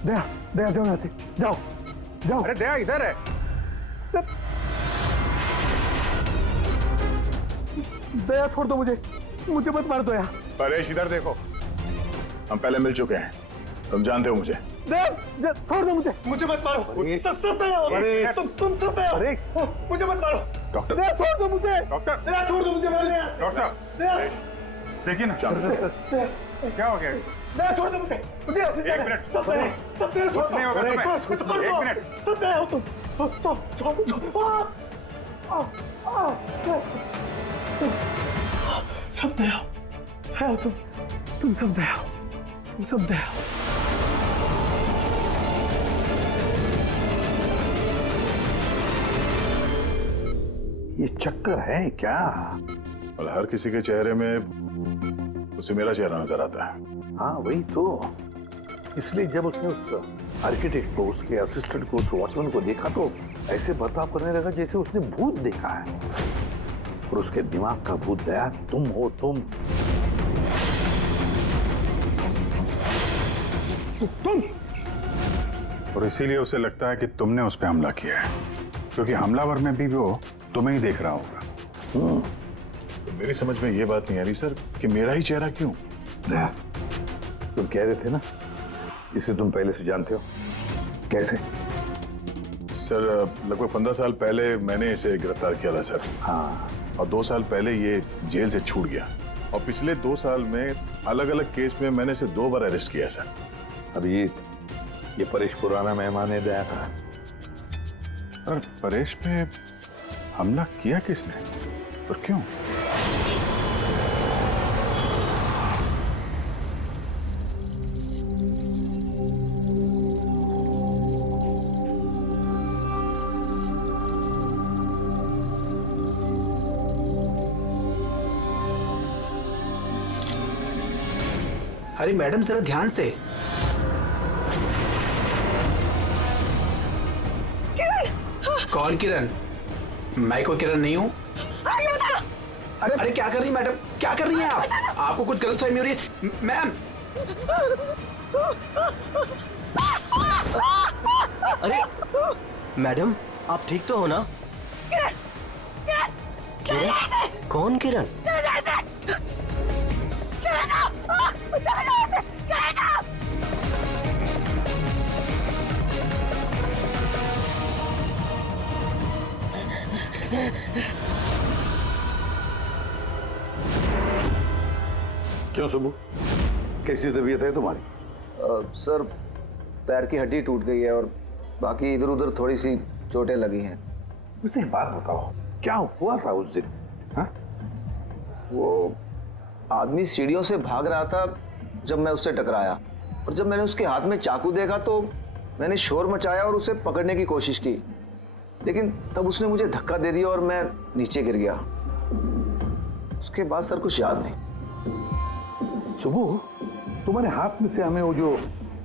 दया जाओ यहाँ से, जाओ। अरे दया इधर है। दया छोड़ दो मुझे मत मारो दया। परेश इधर देखो, हम पहले मिल चुके हैं, तुम जानते हो मुझे। दया छोड़ दो मुझे मत मारो। सब दया, तुम सब दया, मुझे मत मारो। डॉक्टर, दया छोड़ दो मुझे। डॉक्टर, दया छोड़ दो मुझे। डॉक्टर साहब, देखिए ना क्या हो गया इसको? दया छोड़ दो मुझे। एक मिनट, सब दया कुछ नहीं होगा तुम्हें। एक मिनट, सब दया हो तुम। सब दया हो तुम सब दया हो, सब दया हो। ये चक्कर है क्या? और हर किसी के चेहरे में उसे मेरा चेहरा नजर आता है। हाँ वही तो, इसलिए जब उसने उस आर्किटेक्ट को, उसके असिस्टेंट को, उस वॉचमैन को देखा तो ऐसे बर्ताव करने लगा जैसे उसने भूत देखा है। और उसके दिमाग का भूत दया तुम हो। तुम और इसीलिए उसे लगता है कि तुमने उस पर हमला किया है, क्योंकि हमलावर में भी वो तुम्हें ही देख रहा होगा। तो मेरी समझ में ये बात नहीं आ रही सर कि मेरा ही चेहरा क्यों? तुम कह रहे थे ना, इसे तुम पहले से जानते हो। कैसे? सर लगभग 15 साल पहले मैंने इसे गिरफ्तार किया था सर। हाँ। और 2 साल पहले ये जेल से छूट गया और पिछले 2 साल में अलग अलग केस में मैंने इसे 2 बार अरेस्ट किया सर। अभिजीत, ये परेश पुराना मेहमान है दया था। और परेश पे हमला किया किसने और क्यों? अरे मैडम जरा ध्यान से। कौन किरण? मैं कोई किरण नहीं हूँ। अरे क्या कर रही मैडम, क्या कर रही हैं आप? आपको कुछ गलतफहमी हो रही है मैम। अरे मैडम, आप ठीक तो हो ना? किरण? कौन किरण? क्यों सुबह, कैसी तबीयत है तुम्हारी? सर, पैर की हड्डी टूट गई है और बाकी इधर उधर थोड़ी सी चोटें लगी हैं। मुझे एक बात बताओ, क्या हुआ था उस दिन? हाँ? वो आदमी सीढ़ियों से भाग रहा था जब मैं उससे टकराया, और जब मैंने उसके हाथ में चाकू देखा तो मैंने शोर मचाया और उसे पकड़ने की कोशिश की, लेकिन तब उसने मुझे धक्का दे दिया और मैं नीचे गिर गया। उसके बाद सर कुछ याद नहीं। सुबह, तुम्हारे हाथ में से हमें वो जो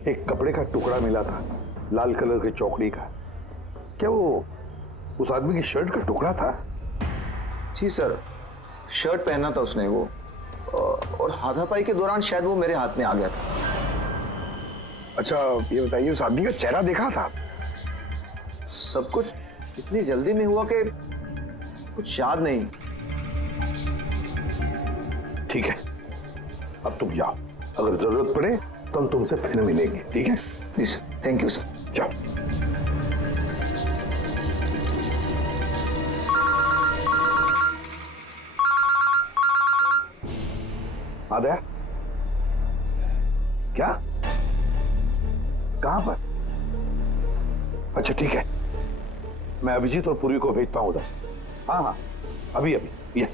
एक कपड़े का टुकड़ा मिला था, लाल कलर के चौकड़ी का, क्या वो उस आदमी की शर्ट का टुकड़ा था? जी सर, शर्ट पहना था उसने वो, और हाथापाई के दौरान शायद वो मेरे हाथ में आ गया था। अच्छा ये बताइए, उस आदमी का चेहरा देखा था? सब कुछ इतनी जल्दी में हुआ कि कुछ याद नहीं। ठीक है, अब तुम जाओ, अगर जरूरत पड़े तो हम तुमसे फिर मिलेंगे, ठीक है? जी सर, थैंक यू सर। जाओ। आ गया? क्या? कहां पर? अच्छा ठीक है, मैं अभिजीत और पूरी को भेजता हूं उधर। हाँ हाँ, अभी अभी। यस।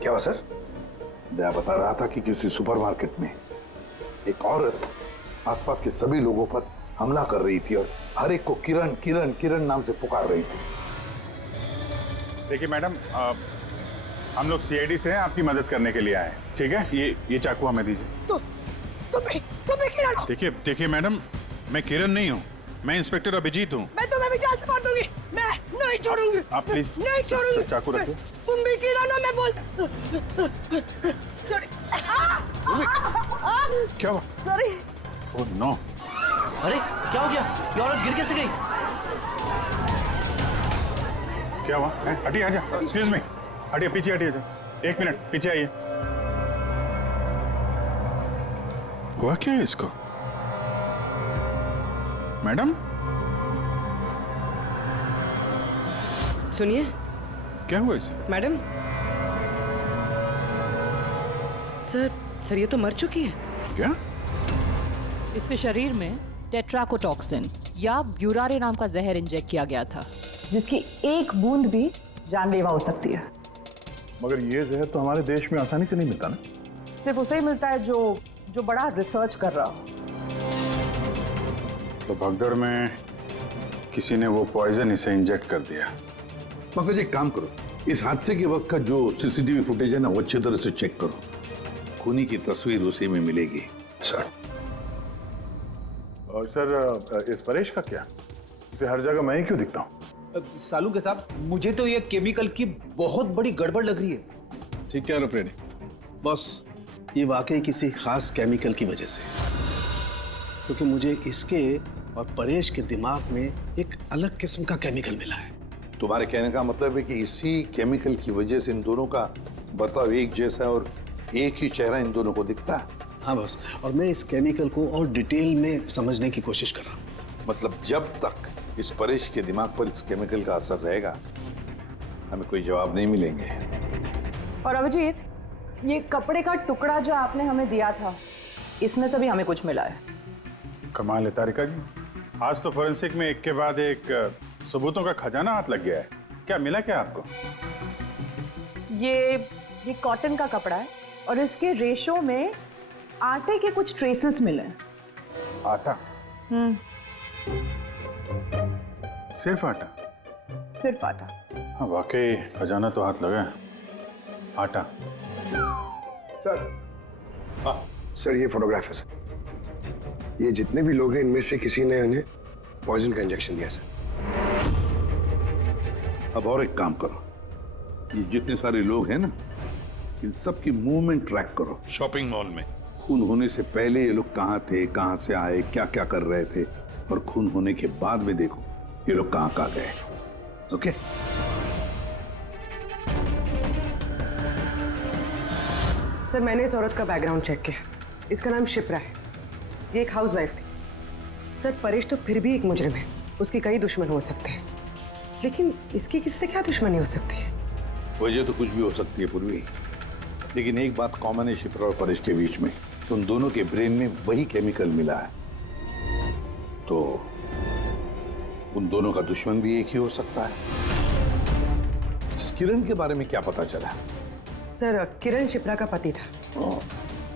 क्या हुआ सर? दया बता रहा था कि किसी सुपरमार्केट में एक औरत आसपास के सभी लोगों पर हमला कर रही थी और हर एक को किरण किरण किरण नाम से पुकार रही थी। देखिए मैडम, हम लोग सीआईडी से हैं, आपकी मदद करने के लिए आए हैं, ठीक है? ये चाकू हमें दीजिए। तुम्हें किरण हो? देखिए मैडम, मैं किरण नहीं हूँ, मैं इंस्पेक्टर अभिजीत हूँ। मैं तुम्हें भी जान से मार दूंगी। मैं नहीं छोड़ूंगी। आप प्लीज नहीं छोड़ूंगी। चाकू रखिए। तुम भी किरण हो, मैं बोलता। क्या हुआ? सॉरी। Oh no. अरे क्या हो गया? ये औरत गिर कैसे गई? क्या हुआ? हटिए, आजा। एक्सक्यूज मी, हटिए, पीछे हटिए। 1 मिनट पीछे आइए। हुआ क्या है इसको? मैडम सुनिए। क्या हुआ इसे? मैडम, सर ये तो मर चुकी है। क्या? इसके शरीर में टेट्राकोटॉक्सिन या ब्यूरारे नाम का जहर इंजेक्ट किया गया था, जिसकी एक बूंद भी जानलेवा हो सकती है। मगर ये जहर तो हमारे देश में आसानी से नहीं मिलता ना? सिर्फ उसे ही मिलता है जो बड़ा रिसर्च कर रहा हो। तो भगदड़ में किसी ने वो पॉइजन इसे इंजेक्ट कर दिया। मगर एक काम करो, इस हादसे के वक्त का जो सीसीटीवी फुटेज है ना, वो अच्छी तरह से चेक करो। खूनी की तस्वीर उसी में मिलेगी। सर। और सर, इस परेश का क्या? इसे हर जगह मैं ही क्यों दिखता हूँ? सालू के साहब, मुझे तो ये केमिकल की बहुत बड़ी गड़बड़ लग रही है। ठीक कह रहे हो फ्रेडी, बस ये वाकई किसी खास केमिकल की वजह से, क्योंकि मुझे इसके और परेश के दिमाग में एक अलग किस्म का केमिकल मिला है। तुम्हारे कहने का मतलब है कि इसी केमिकल की वजह से इन दोनों का बर्ताव एक जैसा है और एक ही चेहरा इन दोनों को दिखता है। हाँ बॉस, और मैं इस केमिकल को और डिटेल में समझने की कोशिश कर रहा हूँ। मतलब जब तक इस परेश के दिमाग पर इस केमिकल का असर रहेगा हमें कोई जवाब नहीं मिलेंगे। और अभिजीत, ये कपड़े का टुकड़ा जो आपने हमें दिया था, इसमें से भी हमें कुछ मिला है। कमाल है तारिका जी, आज तो फोरेंसिक में एक के बाद एक सबूतों का खजाना हाथ लग गया है। क्या मिला क्या आपको? ये कॉटन का कपड़ा है और इसके रेशों में आटे के कुछ ट्रेसेस मिले। आटा? सिर्फ आटा? सिर्फ आटा। हाँ वाकई खजाना तो हाथ लगा है। आटा। सर ये फोटोग्राफ है सर। ये जितने भी लोग हैं इनमें से किसी ने उन्हें पॉइजन का इंजेक्शन दिया सर। अब और एक काम करो, ये जितने सारे लोग हैं ना, इन सब की मूवमेंट ट्रैक करो। शॉपिंग मॉल में खून होने से पहले ये लोग कहाँ थे, कहाँ से आए, क्या क्या कर रहे थे, और खून होने के बाद में देखो ये लोग कहाँ कहाँ गए। ओके? सर मैंने इस औरत का बैकग्राउंड चेक किया। इसका नाम शिप्रा है। ये एक हाउसवाइफ थी। सर परेश तो फिर भी एक मुजरिम है, उसके कई दुश्मन हो सकते हैं, लेकिन इसकी किससे क्या दुश्मनी हो सकती है? वजह तो कुछ भी हो सकती है पूर्वी, लेकिन एक बात कॉमन है शिप्रा और परेश के बीच में, तो उन दोनों के ब्रेन में वही केमिकल मिला है। तो उन दोनों का दुश्मन भी एक ही हो सकता है। इस किरण के बारे में क्या पता चला? सर किरण शिप्रा का पति था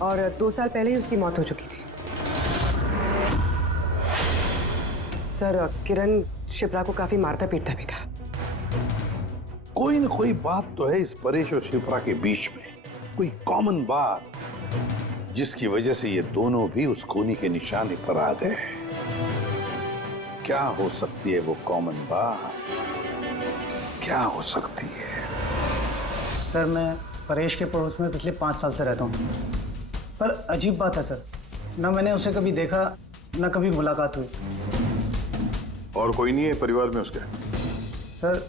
और 2 साल पहले ही उसकी मौत हो चुकी थी। सर किरण शिप्रा को काफी मारता पीटता भी था। कोई ना कोई बात तो है इस परेश और शिप्रा के बीच में, कोई कॉमन बात जिसकी वजह से ये दोनों भी उस खूनी के निशाने पर आ गए। क्या हो सकती है वो कॉमन बात? क्या हो सकती है? सर मैं परेश के पड़ोस में पिछले 5 साल से रहता हूँ, पर अजीब बात है सर, ना मैंने उसे कभी देखा ना कभी मुलाकात हुई। और कोई नहीं है परिवार में उसके? सर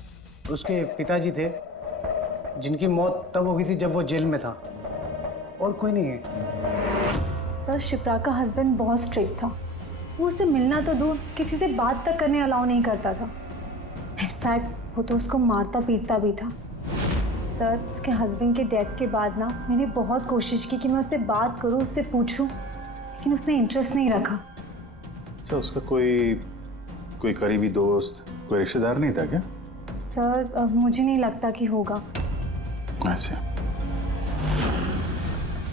उसके पिताजी थे जिनकी मौत तब हो गई थी जब वो जेल में था, और कोई नहीं है। सर शिप्रा का हस्बैंड बहुत स्ट्रिक्ट था। वो उससे मिलना तो दूर, किसी से बात तक करने अलाउ नहीं करता था। इनफैक्ट वो तो उसको मारता पीटता भी था। सर उसके हस्बैंड के डेथ के बाद ना मैंने बहुत कोशिश की कि मैं उससे बात करूं, उससे पूछूं, लेकिन उसने इंटरेस्ट नहीं रखा। अच्छा, उसका कोई करीबी दोस्त, कोई रिश्तेदार नहीं था क्या? सर मुझे नहीं लगता कि होगा। अच्छा।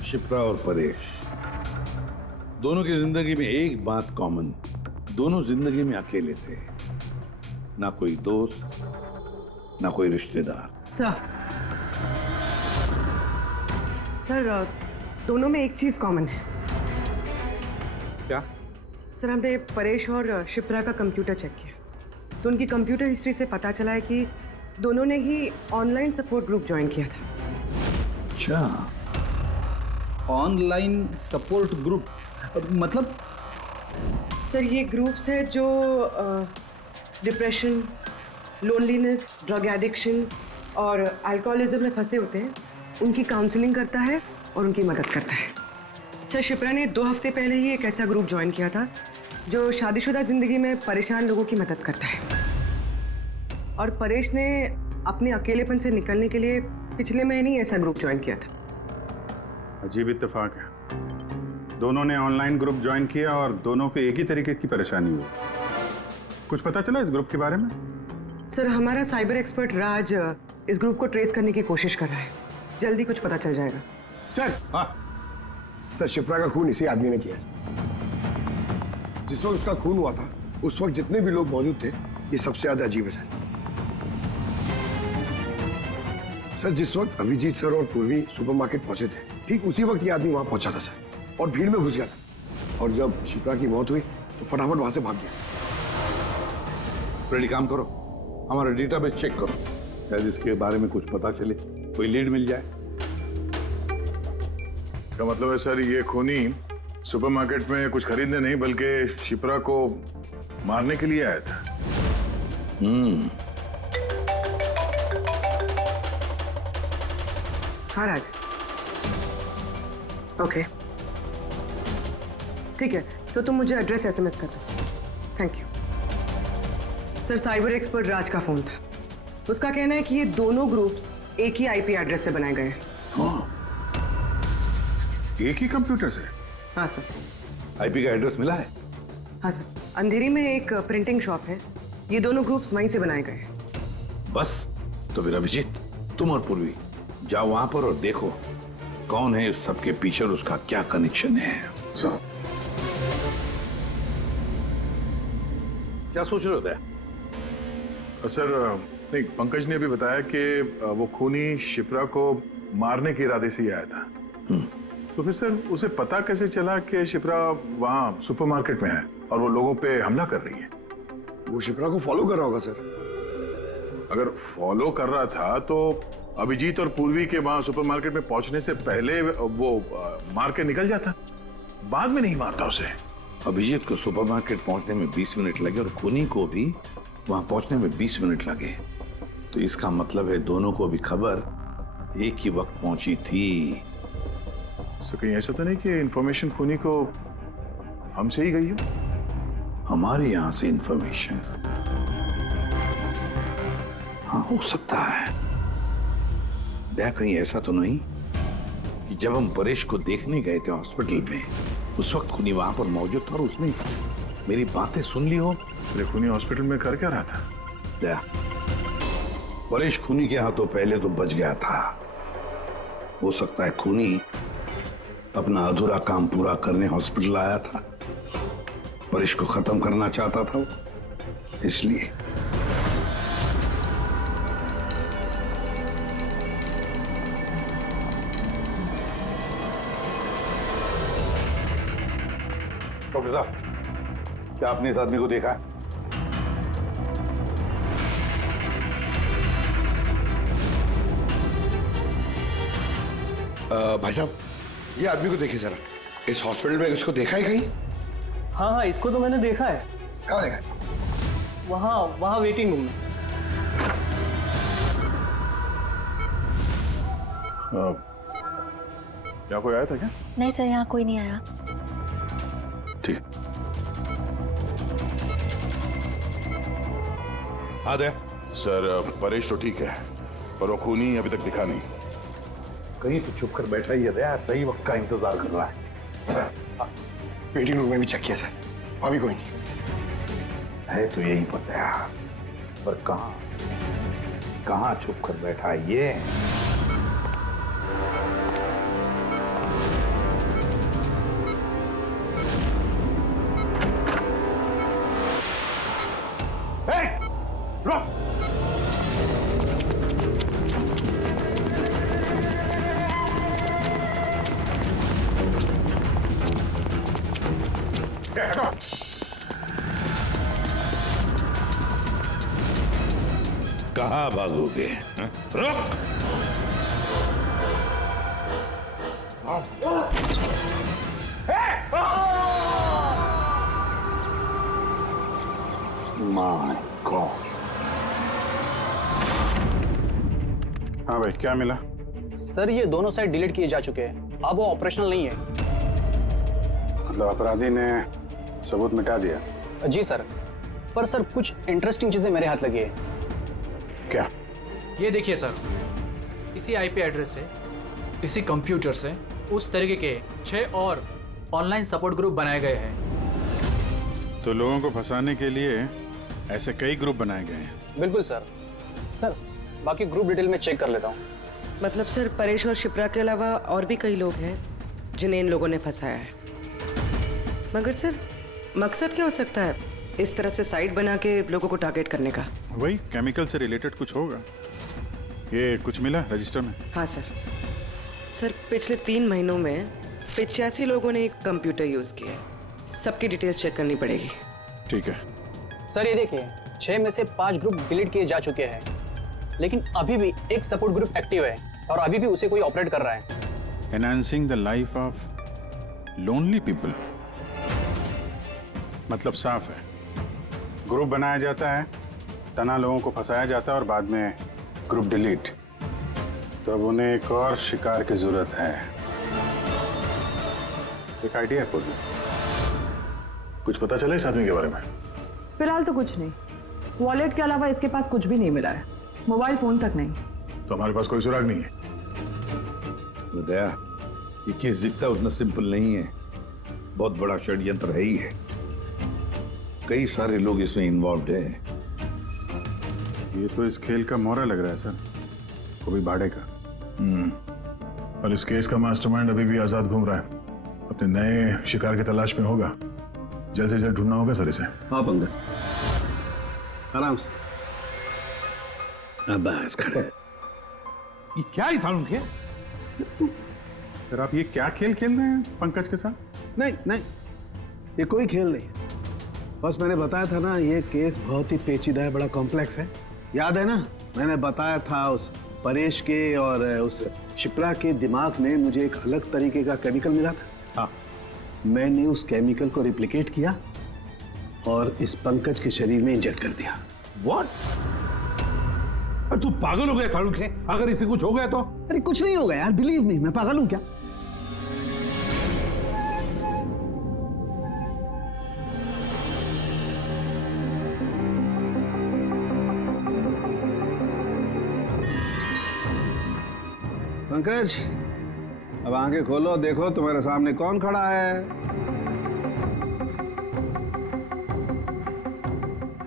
शिप्रा और परेश दोनों की जिंदगी में एक बात कॉमन, दोनों जिंदगी में अकेले थे, ना कोई दोस्त ना कोई रिश्तेदार। सर दोनों में एक चीज कॉमन है। क्या? सर हमने परेश और शिप्रा का कंप्यूटर चेक किया तो उनकी कंप्यूटर हिस्ट्री से पता चला है कि दोनों ने ही ऑनलाइन सपोर्ट ग्रुप ज्वाइन किया था। अच्छा, ऑनलाइन सपोर्ट ग्रुप मतलब? सर ये ग्रुप्स है जो डिप्रेशन, लोनलीनेस, ड्रग एडिक्शन और अल्कोहलिज्म में फंसे होते हैं, उनकी काउंसलिंग करता है और उनकी मदद करता है। सर शिप्रा ने 2 हफ्ते पहले ही एक ऐसा ग्रुप ज्वाइन किया था जो शादीशुदा जिंदगी में परेशान लोगों की मदद करता है, और परेश ने अपने अकेलेपन से निकलने के लिए पिछले महीने ही ऐसा ग्रुप ज्वाइन किया था। अजीब इत्तेफाक है, दोनों ने ऑनलाइन ग्रुप ज्वाइन किया और दोनों को एक ही तरीके की परेशानी हुई। कुछ पता चला इस ग्रुप के बारे में? सर हमारा साइबर एक्सपर्ट राज इस ग्रुप को ट्रेस करने की कोशिश कर रहा है, जल्दी कुछ पता चल जाएगा। सर शिप्रा का खून इसी आदमी ने किया। जिस वक्त उसका खून हुआ था उस वक्त जितने भी लोग मौजूद थे, ये सबसे ज्यादा अजीब है सर। जिस वक्त अभिजीत सर और पूर्वी सुपरमार्केट पहुंचे थे, ठीक उसी वक्त ये आदमी वहां पहुंचा था सर, और भीड़ में घुस गया था, और जब शिप्रा की मौत हुई तो फटाफट वहां से भाग गया। रेडी, काम करो, हमारा डेटाबेस चेक करो, शायद इसके बारे में कुछ पता चले, कोई लीड मिल जाए। इसका मतलब है सर ये खूनी सुपरमार्केट में कुछ खरीदने नहीं बल्कि शिप्रा को मारने के लिए आया था। हाँ राज। ओके ठीक है, तो तुम मुझे एड्रेस SMS कर दो। Thank you sir. Cyber expert Raj का फोन था। उसका कहना है कि ये दोनों ग्रुप्स एक ही IP एड्रेस से बनाए गए हैं। हाँ, एक ही कंप्यूटर से? हाँ सर। IP का एड्रेस मिला है? हाँ सर, अंधेरी में एक प्रिंटिंग शॉप है, ये दोनों ग्रुप्स वहीं से बनाए गए हैं। बस तो फिर अभिजीत, तुम और पूर्वी जाओ वहां पर और देखो कौन है इस सबके पीछे और उसका क्या कनेक्शन है। सर क्या सोच रहे होते हैं? सर नहीं, पंकज ने भी बताया कि वो खूनी शिप्रा को मारने के इरादे से ही आया था। तो फिर सर उसे पता कैसे चला कि शिप्रा वहाँ सुपरमार्केट में है और वो लोगों पे हमला कर रही है? वो शिप्रा को फॉलो कर रहा होगा सर। अगर फॉलो कर रहा था तो अभिजीत और पूर्वी के वहाँ सुपरमार्केट में पहुंचने से पहले वो मार के निकल जाता, बाद में नहीं मारता उसे। अभिजीत को सुपरमार्केट पहुंचने में 20 मिनट लगे और खूनी को भी वहां पहुंचने में 20 मिनट लगे, तो इसका मतलब है दोनों को भी खबर एक ही वक्त पहुंची थी। सर कहीं ऐसा तो नहीं कि इंफॉर्मेशन खूनी को हमसे ही गई हो? हमारे यहां से इंफॉर्मेशन? हाँ हो सकता है। क्या कहीं ऐसा तो नहीं कि जब हम परेश को देखने गए थे हॉस्पिटल में, उस वक्त खूनी वहां पर मौजूद था और उसने मेरी बातें सुन ली हो? अरे खूनी हॉस्पिटल में कर क्या रहा था? क्या परेश खूनी के हाथों पहले तो बच गया था। हो सकता है खूनी अपना अधूरा काम पूरा करने हॉस्पिटल आया था, परेश को खत्म करना चाहता था इसलिए। डॉक्टर साहब, क्या आपने इस आदमी को देखा है? भाई साहब, ये आदमी को देखिए जरा। इस हॉस्पिटल में इसको देखा है कहीं? हाँ हाँ, इसको तो मैंने देखा है। कहाँ देखा है? वहाँ वेटिंग रूम में। क्या कोई आया था क्या? नहीं सर, यहाँ कोई नहीं आया। ठीक। हाँ दे सर परेश तो ठीक है, पर वो खूनी अभी तक दिखा नहीं। कहीं तो छुप कर बैठा ही है यार, सही वक्त का इंतजार कर रहा है। वेटिंग रूम में भी चेक किया सर, वहां भी कोई नहीं है। तो यही पता है, पर कहाँ छुप कर बैठा है ये? कहाँ भागोगे? रुक! My God! हाँ भाई, क्या मिला? सर ये दोनों साइट डिलीट किए जा चुके हैं, अब वो ऑपरेशनल नहीं है। मतलब अपराधी ने सबूत मिटा दिया? जी सर, पर सर कुछ इंटरेस्टिंग चीजें मेरे हाथ लगी है। क्या? ये देखिए सर, इसी IP एड्रेस से, इसी कंप्यूटर से उस तरीके के 6 और ऑनलाइन सपोर्ट ग्रुप बनाए गए हैं। तो लोगों को फंसाने के लिए ऐसे कई ग्रुप बनाए गए हैं? बिल्कुल सर। सर बाकी ग्रुप डिटेल में चेक कर लेता हूँ। मतलब सर परेश और शिप्रा के अलावा और भी कई लोग हैं जिन्हें इन लोगों ने फंसाया है। मगर सर मकसद क्या हो सकता है इस तरह से साइट बना के लोगों को टारगेट करने का? वही केमिकल से रिलेटेड कुछ होगा। ये कुछ मिला रजिस्टर में? हाँ सर। सर पिछले 3 महीनों में 85 लोगों ने एक कंप्यूटर यूज किया है। सबकी डिटेल्स चेक करनी पड़ेगी। ठीक है सर। ये देखिए 6 में से 5 ग्रुप डिलीट किए जा चुके हैं, लेकिन अभी भी एक सपोर्ट ग्रुप एक्टिव है और अभी भी उसे कोई ऑपरेट कर रहा है। Enhancing the life of lonely people, मतलब साफ है, ग्रुप बनाया जाता है, तना लोगों को फंसाया जाता है और बाद में ग्रुप डिलीट। तब उन्हें एक और शिकार की जरूरत है। एक आइडिया है पूर्वी? कुछ पता चला इस आदमी के बारे में? फिलहाल तो कुछ नहीं। वॉलेट के अलावा इसके पास कुछ भी नहीं मिला है, मोबाइल फोन तक नहीं। तो हमारे पास कोई सुराग नहीं है। दया, ये केस दिखता उतना सिंपल नहीं है, बहुत बड़ा षड्यंत्र है ही है। कई सारे लोग इसमें इन्वॉल्व हैं। ये तो इस खेल का मोहरा लग रहा है सर, वो भी भाड़े का। और इस केस का मास्टरमाइंड अभी भी आजाद घूम रहा है, अपने नए शिकार की तलाश में होगा। जल्द से जल्द ढूंढना होगा सर इसे। हाँ पंकज, आराम से। बस खड़े। ये क्या ही था उनके? सर आप ये क्या खेल खेल रहे हैं पंकज के साथ? नहीं नहीं, ये कोई खेल नहीं है। बस मैंने बताया था ना, ये केस बहुत ही पेचीदा है, बड़ा कॉम्प्लेक्स है। याद है ना, मैंने बताया था उस परेश के और उस शिप्रा के दिमाग में मुझे एक अलग तरीके का केमिकल मिला था। हाँ, मैंने उस केमिकल को रिप्लिकेट किया और इस पंकज के शरीर में इंजेक्ट कर दिया। What? तू पागल हो गया फारूक है? अगर इसे कुछ हो गया तो? अरे कुछ नहीं होगा यार, बिलीव मी, मैं पागल हूं क्या? पंकज, अब आंखें खोलो, देखो तुम्हारे सामने कौन खड़ा है।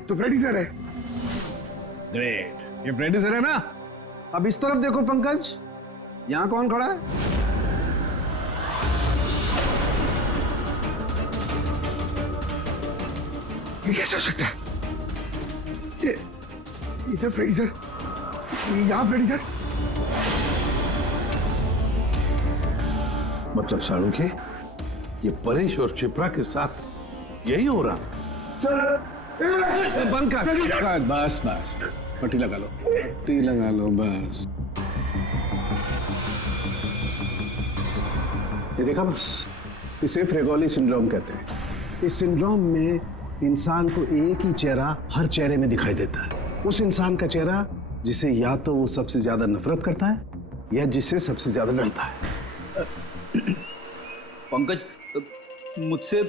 तो फ्रेडी सर है। ग्रेट, ये फ्रेडी सर है ना। अब इस तरफ देखो पंकज, यहां कौन खड़ा है? ये कैसे हो सकता है? ये इधर फ्रेडी सर, यहाँ फ्रेडी सर। मतलब सारू के ये परेश और शिप्रा के साथ यही हो रहा? बंद कर। बस बस, पट्टी लगा लो, पट्टी लगा लो बस। ये देखा बस, इसे फ्रेगोली सिंड्रोम कहते हैं। इस सिंड्रोम में इंसान को एक ही चेहरा हर चेहरे में दिखाई देता है। उस इंसान का चेहरा जिसे या तो वो सबसे ज्यादा नफरत करता है या जिससे सबसे ज्यादा डरता है। पंकज, मुझसे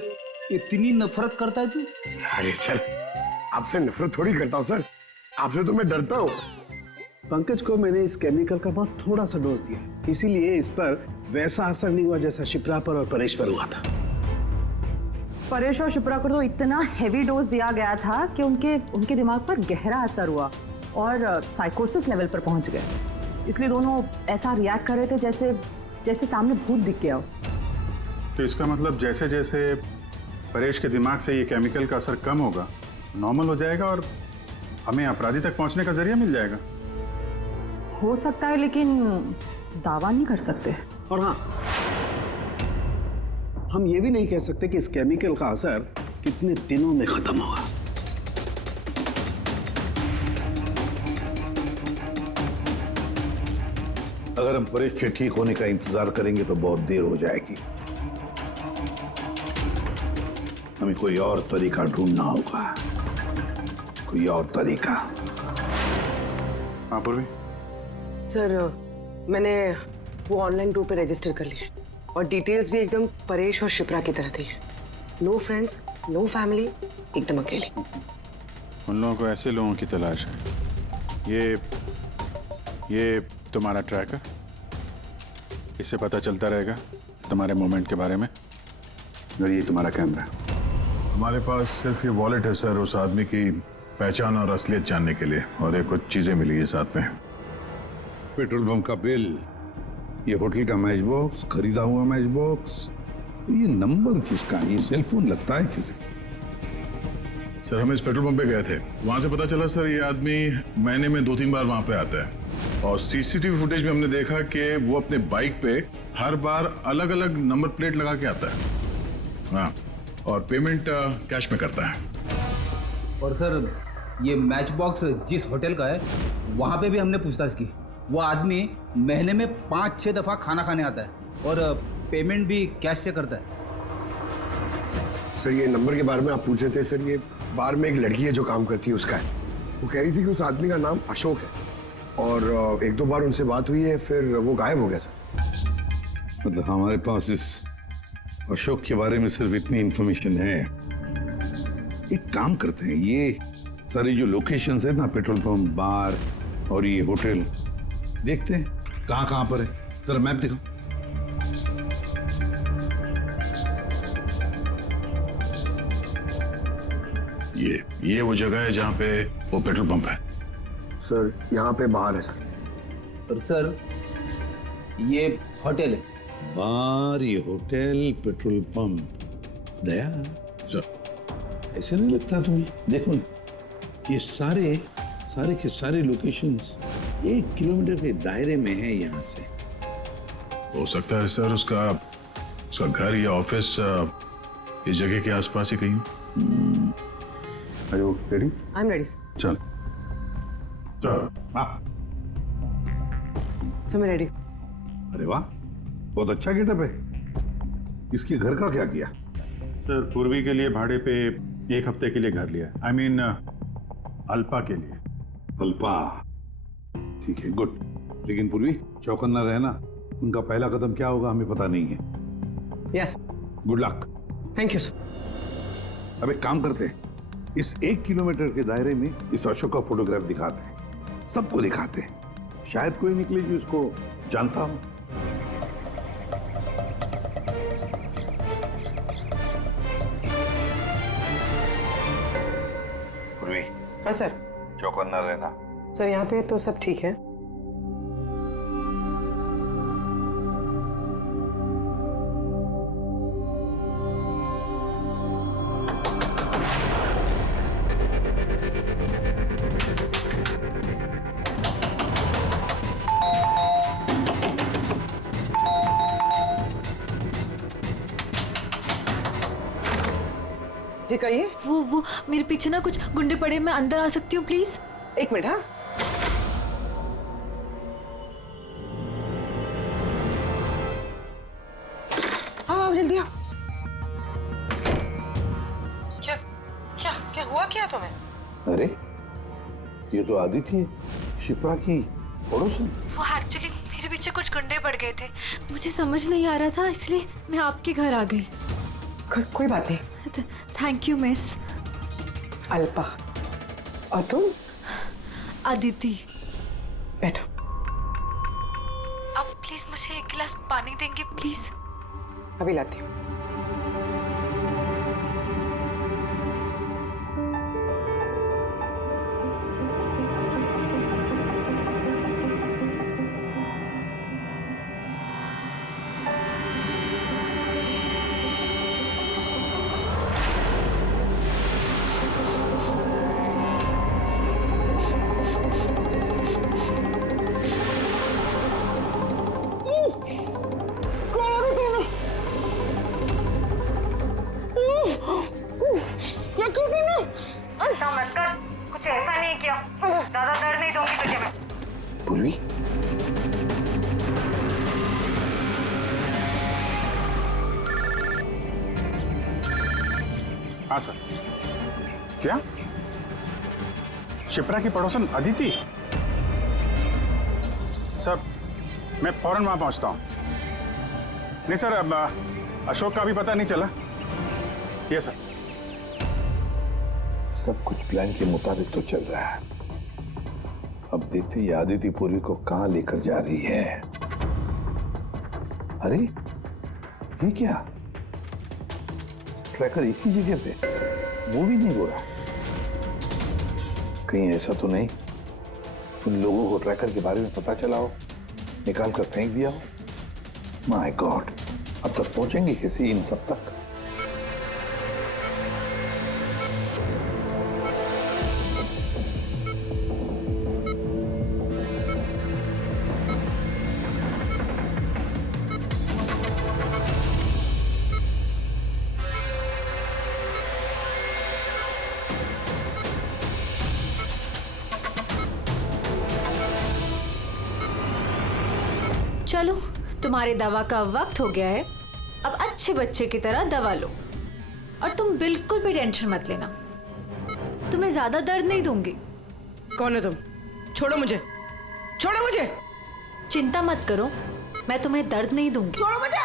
इतनी नफरत करता है तू? अरे सर, आपसे नफरत थोड़ी करता हूँ सर, आपसे तो मैं डरता हूँ। पंकज को मैंने इस केमिकल का बहुत थोड़ा सा डोज दिया, इसीलिए इस पर वैसा असर नहीं हुआ जैसा शिप्रा पर और परेश पर हुआ था। परेश और शिप्रा को तो इतना हेवी डोज दिया गया था कि उनके दिमाग पर गहरा असर हुआ और साइकोसिस लेवल पर पहुंच गए। इसलिए दोनों ऐसा रिएक्ट कर रहे थे जैसे सामने भूत दिख गया हो। तो इसका मतलब जैसे जैसे परेश के दिमाग से ये केमिकल का असर कम होगा, नॉर्मल हो जाएगा और हमें अपराधी तक पहुंचने का जरिया मिल जाएगा। हो सकता है, लेकिन दावा नहीं कर सकते। और हाँ, हम ये भी नहीं कह सकते कि इस केमिकल का असर कितने दिनों में खत्म होगा। अगर हम परेश के ठीक होने का इंतजार करेंगे तो बहुत देर हो जाएगी। हमें कोई और तरीका ढूंढना होगा, कोई और तरीका। हाँ पूर्वी। सर, मैंने वो ऑनलाइन ग्रुप पे रजिस्टर कर लिया और डिटेल्स भी एकदम परेश और शिप्रा की तरह थी। नो फ्रेंड्स, नो फैमिली, एकदम अकेले। उन लोगों को ऐसे लोगों की तलाश है। ये तुम्हारा ट्रैक है, इससे पता चलता रहेगा तुम्हारे मूवमेंट के बारे में। और ये तुम्हारा कैमरा। हमारे पास सिर्फ ये वॉलेट है सर, उस आदमी की पहचान और असलियत जानने के लिए, और ये कुछ चीजें मिली है साथ में। पेट्रोल पंप का बिल, ये होटल का मैच बॉक्स, खरीदा हुआ मैच बॉक्स, ये नंबर किसका है? ये सेलफोन लगता है किसी? सर हम इस पेट्रोल पंप पे गए थे, वहां से पता चला सर ये आदमी महीने में 2-3 बार वहां पे आता है, और सीसीटीवी फुटेज में हमने देखा कि वो अपने बाइक पे हर बार अलग अलग नंबर प्लेट लगा के आता है। हाँ, और पेमेंट कैश में करता है। और सर, ये मैच बॉक्स जिस होटल का है वहाँ पे भी हमने पूछताछ की। वो आदमी महीने में 5-6 दफ़ा खाना खाने आता है और पेमेंट भी कैश से करता है। सर ये नंबर के बारे में आप पूछ रहे थे सर, ये बार में एक लड़की है जो काम करती है उसका है। वो कह रही थी कि उस आदमी का नाम अशोक है और एक दो बार उनसे बात हुई है, फिर वो गायब हो गया सर। मतलब हमारे पास इस अशोक के बारे में सिर्फ इतनी इंफॉर्मेशन है। एक काम करते हैं, ये सारी जो लोकेशंस है ना, पेट्रोल पंप, बार और ये होटल, देखते हैं कहाँ कहाँ पर है। जरा मैप दिखाओ। ये वो जगह है जहाँ पे वो पेट्रोल पंप है। सर यहाँ पे बाहर है सर। और सर ये होटल है। बार, ये होटल, पेट्रोल पंप। दया सर, ऐसे नहीं लगता तुम्हें? देखो ना कि सारे के सारे लोकेशंस 1 किलोमीटर के दायरे में है यहाँ से। हो सकता है सर उसका घर या ऑफिस इस जगह के आसपास ही कहीं। Are you ready? I am ready चल चल। सर मैं रेडी। अरे वाह, बहुत अच्छा गेटअप है। इसके घर का क्या किया? सर पूर्वी के लिए भाड़े पे 1 हफ्ते के लिए घर लिया। आई मीन अल्पा के लिए। अल्पा, ठीक है, गुड। लेकिन पूर्वी, चौकन्ना रहना, उनका पहला कदम क्या होगा हमें पता नहीं है। Yes, good luck. Thank you sir. अब एक काम करते हैं, इस 1 किलोमीटर के दायरे में इस अशोक का फोटोग्राफ दिखाते हैं, सबको दिखाते हैं। शायद कोई निकले जो इसको जानता हो। पूर्वी। हाँ सर। चौकन्ना रहना। सर यहाँ पे तो सब ठीक है। जी कहिए। वो मेरे पीछे ना कुछ गुंडे पड़े, मैं अंदर आ सकती हूँ प्लीज? 1 मिनट। हाँ हाँ जल्दी आओ। क्या क्या क्या हुआ क्या तुम्हें? अरे ये तो आदित्य है, शिप्रा की पड़ोसन। वो एक्चुअली मेरे पीछे कुछ गुंडे पड़ गए थे, मुझे समझ नहीं आ रहा था, इसलिए मैं आपके घर आ गई। कोई बात नहीं। Thank you miss. अल्पा, और तुम? अदिति। बैठो। अब प्लीज मुझे 1 गिलास पानी देंगे प्लीज? अभी लाती हूँ। कुछ ऐसा नहीं किया, ज्यादा दर्द नहीं दूंगी तुझे मैं। पूर्वी, हाँ सर। क्या शिप्रा की पड़ोसन अदिति? सर मैं फौरन वहां पहुंचता हूं। नहीं सर, अब अशोक का भी पता नहीं चला। ये सर। सब कुछ प्लान के मुताबिक तो चल रहा है। अब देखते हैं आदिति पूर्वी को कहां लेकर जा रही है। अरे ये क्या, ट्रैकर एक ही जगह पे मूवी नहीं हो रहा? कहीं ऐसा तो नहीं उन लोगों को ट्रैकर के बारे में पता चला हो, निकाल कर फेंक दिया हो? माय गॉड, अब तक पहुंचेंगे कैसे इन सब तक? चलो, तुम्हारे दवा का वक्त हो गया है, अब अच्छे बच्चे की तरह दवा लो। और तुम बिल्कुल भी टेंशन मत लेना, तुम्हें ज्यादा दर्द नहीं दूंगी। कौन हो तुम? छोड़ो मुझे। छोड़ो मुझे। चिंता मत करो, मैं तुम्हें दर्द नहीं दूंगी। छोड़ो मुझे।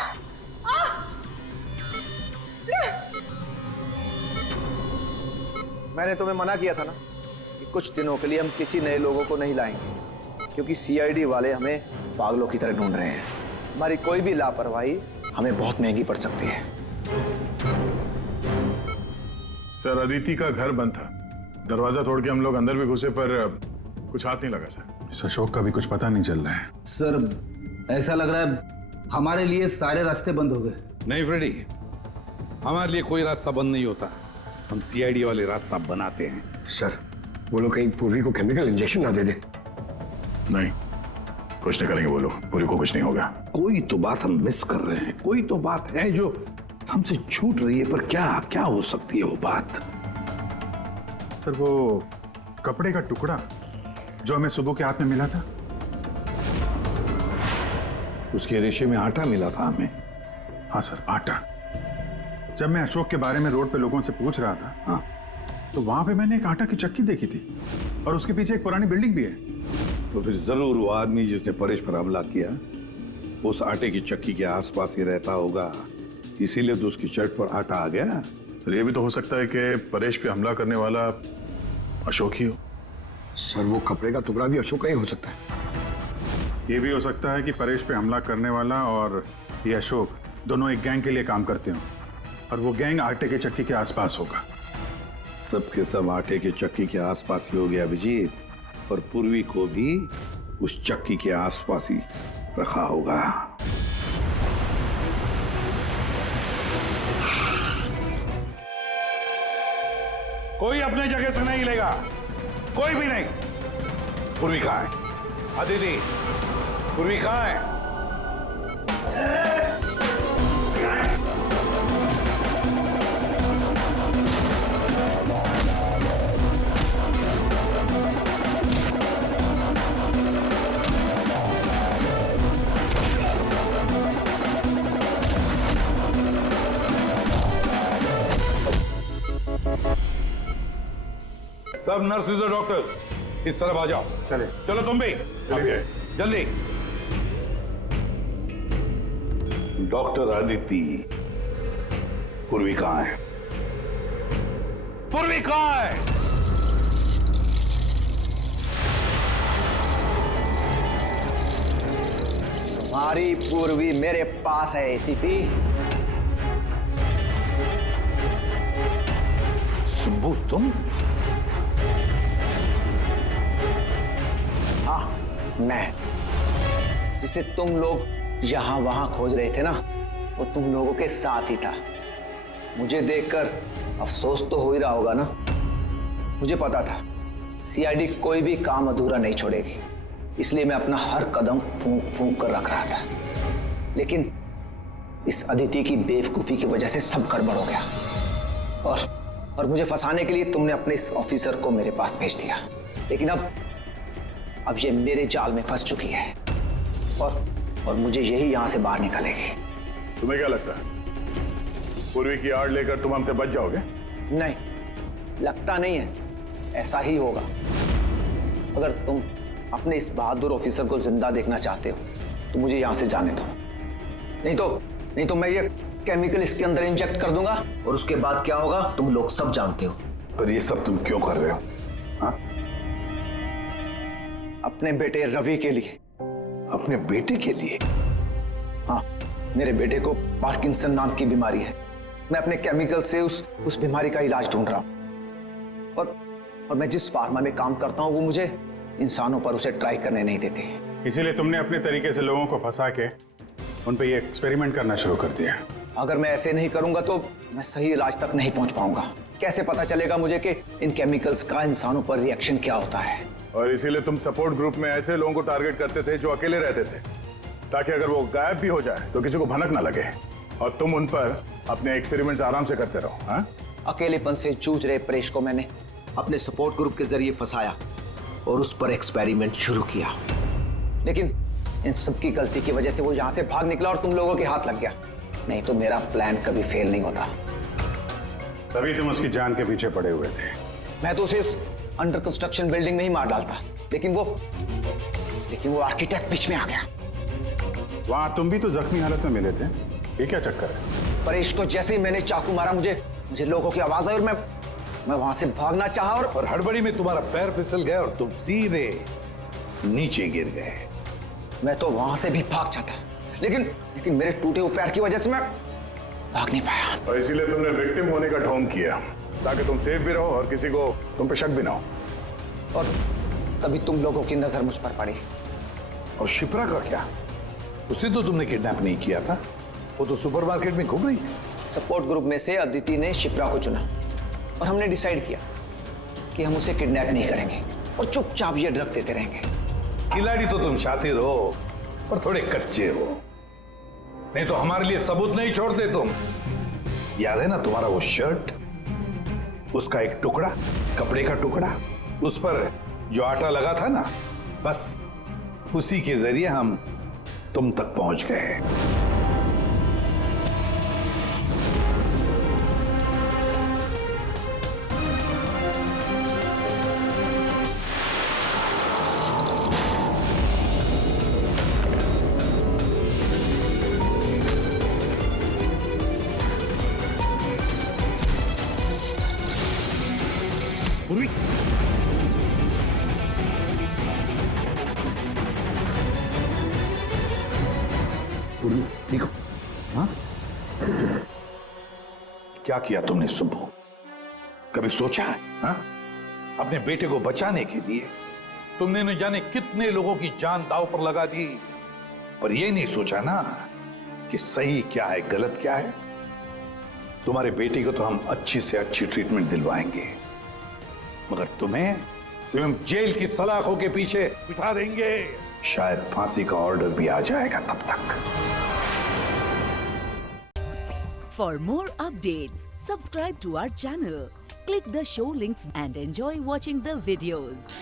मैंने तुम्हें मना किया था ना कि कुछ दिनों के लिए हम किसी नए लोगों को नहीं लाएंगे, क्योंकि सीआईडी वाले हमें पागलों की तरह ढूंढ रहे हैं। हमारी कोई भी लापरवाही हमें बहुत महंगी पड़ सकती है। सर, अदिति का घर बंद था, दरवाजा तोड़ के हम लोग अंदर भी घुसे पर कुछ हाथ नहीं लगा सर। इस अशोक का भी कुछ पता नहीं चल रहा है। सर ऐसा लग रहा है हमारे लिए सारे रास्ते बंद हो गए। नहीं फ्रेडी, हमारे लिए कोई रास्ता बंद नहीं होता, हम सीआईडी वाले रास्ता बनाते हैं। सर, वो लोग कहीं पूर्वी को केमिकल इंजेक्शन ना दे दे। नहीं, कुछ नहीं करेंगे वो लोग, पूरी को कुछ नहीं होगा। कोई तो बात हम मिस कर रहे हैं, कोई तो बात है जो हमसे छूट रही है, पर क्या क्या हो सकती है वो बात? सर, वो कपड़े का टुकड़ा जो हमें सुबह के हाथ में मिला था, उसके रेशे में आटा मिला था हमें। हाँ सर, आटा। जब मैं अशोक के बारे में रोड पे लोगों से पूछ रहा था, हाँ, तो वहां पे मैंने एक आटा की चक्की देखी थी और उसके पीछे एक पुरानी बिल्डिंग भी है। तो फिर जरूर वो आदमी जिसने परेश पर हमला किया उस आटे की चक्की के आसपास ही रहता होगा, इसीलिए तो उसकी शर्ट पर आटा आ गया। तो ये भी तो हो सकता है कि परेश पे हमला करने वाला अशोक ही हो। सर, वो कपड़े का टुकड़ा भी अशोक का ही हो सकता है। ये भी हो सकता है कि परेश पे हमला करने वाला और ये अशोक दोनों एक गैंग के लिए काम करते हो और वो गैंग आटे के चक्की के आसपास होगा। सबके सब आटे के चक्की के आसपास ही हो गया अभिजीत, और पूर्वी को भी उस चक्की के आसपास ही रखा होगा। कोई अपने जगह से नहीं लेगा, कोई भी नहीं। पूर्वी कहाँ है? अदिति, पूर्वी कहाँ है? सब नर्सेज और डॉक्टर इस तरफ आ जाओ। चले, चलो तुम भी जल्दी। डॉक्टर अदिति, पूर्वी कहाँ है? पूर्वी कहाँ है? तुम्हारी पूर्वी मेरे पास है एसीपी। सुंबू, तुम? हाँ, मैं, जिसे तुम लोग यहां वहां खोज रहे थे ना, वो तुम लोगों के साथ ही था। मुझे देखकर अफसोस तो हो ही रहा होगा ना। मुझे पता था सीआईडी कोई भी काम अधूरा नहीं छोड़ेगी, इसलिए मैं अपना हर कदम फूंक फूंक कर रख रहा था। लेकिन इस अदिति की बेवकूफी की वजह से सब गड़बड़ हो गया और मुझे फंसाने के लिए तुमने अपने इस ऑफिसर को मेरे पास भेज दिया। लेकिन अब ये मेरे जाल में फंस चुकी है और मुझे यही यहां से बाहर निकालेगी। तुम्हें क्या लगता है पूर्वी की आड़ लेकर तुम हमसे बच जाओगे? नहीं, लगता नहीं है, ऐसा ही होगा। अगर तुम अपने इस बहादुर ऑफिसर को जिंदा देखना चाहते हो तो मुझे यहां से जाने दो, नहीं तो मैं ये केमिकल इसके अंदर इंजेक्ट कर दूंगा और उसके बाद क्या होगा तुम लोग सब जानते हो। पर ये सब तुम क्यों कर रहे हो? हाँ? अपने बेटे रवि के लिए। अपने बेटे के लिए? हाँ, मेरे बेटे को पार्किंसन नाम की बीमारी है। मैं अपने केमिकल से उस बीमारी का इलाज ढूंढ रहा हूं और मैं जिस फार्मा में काम करता हूं वो मुझे इंसानों पर उसे ट्राई करने नहीं देती। इसीलिए तुमने अपने तरीके से लोगों को फंसा के उन पे ये एक्सपेरिमेंट करना शुरू कर दिया। अगर मैं ऐसे नहीं करूंगा तो मैं सही इलाज तक नहीं पहुंच पाऊंगा। कैसे पता चलेगा मुझे कि इन केमिकल्स का इंसानों पर रिएक्शन क्या होता है? और इसीलिए तुम सपोर्ट ग्रुप में ऐसे लोगों को टारगेट करते थे जो अकेले रहते थे, ताकि अगर वो गायब भी हो जाए तो किसी को भनक ना लगे और तुम उन पर अपने एक्सपेरिमेंट्स आराम से करते रहो। हाँ? अकेलेपन से जूझ रहे परेश को मैंने अपने सपोर्ट ग्रुप के जरिए फंसाया और उस पर एक्सपेरिमेंट शुरू किया। लेकिन इन सबकी गलती की वजह से वो यहां से भाग निकला और तुम लोगों के हाथ लग गया। नहीं तो मेरा प्लान कभी फेल नहीं होता। तभी तुम उसकी जान के पीछे पड़े हुए थे। मैं तो उसे उस अंडर कंस्ट्रक्शन बिल्डिंग में ही मार डालता, लेकिन लेकिन वो आर्किटेक्ट बीच में आ गया। वहां तुम भी तो जख्मी हालत में मिले थे, ये क्या चक्कर है? परेश को जैसे ही मैंने चाकू मारा मुझे लोगों की आवाज आई और मैं वहां से भागना चाहा और हड़बड़ी में तुम्हारा पैर फिसल गया और तुम सीधे नीचे गिर गए। मैं तो वहां से भी भाग जाता, लेकिन मेरे टूटे हुए पैर की वजह से मैं भाग नहीं पाया। और इसीलिए तुमने विक्टिम होने का ढोंग किया ताकि तुम सेफ भी रहो और किसी को तुम पे शक भी ना हो। और तभी तुम लोगों की नजर मुझ पर पड़ी। और शिप्रा का क्या? उसे तो तुमने किडनैप नहीं किया था, वो तो सुपरमार्केट में घूम रही थी। सपोर्ट ग्रुप में से अदिति ने शिप्रा को चुना और हमने डिसाइड किया कि हम उसे किडनैप नहीं करेंगे और चुपचाप ये ड्रग देते रहेंगे। खिलाड़ी तो तुम शातिर हो और थोड़े कच्चे हो, नहीं तो हमारे लिए सबूत नहीं छोड़ते तुम। याद है ना तुम्हारा वो शर्ट, उसका एक टुकड़ा, कपड़े का टुकड़ा, उस पर जो आटा लगा था ना, बस उसी के जरिए हम तुम तक पहुंच गए। देखो, हाँ? क्या किया तुमने सुब्बू? कभी सोचा है? हाँ? अपने बेटे को बचाने के लिए तुमने न जाने कितने लोगों की जान दांव पर लगा दी, पर यह नहीं सोचा ना कि सही क्या है, गलत क्या है। तुम्हारे बेटे को तो हम अच्छी से अच्छी ट्रीटमेंट दिलवाएंगे, मगर तुम्हें जेल की सलाखों के पीछे बिठा देंगे। शायद फांसी का ऑर्डर भी आ जाएगा तब तक। For more updates, subscribe to our channel, click the show links and enjoy watching the videos.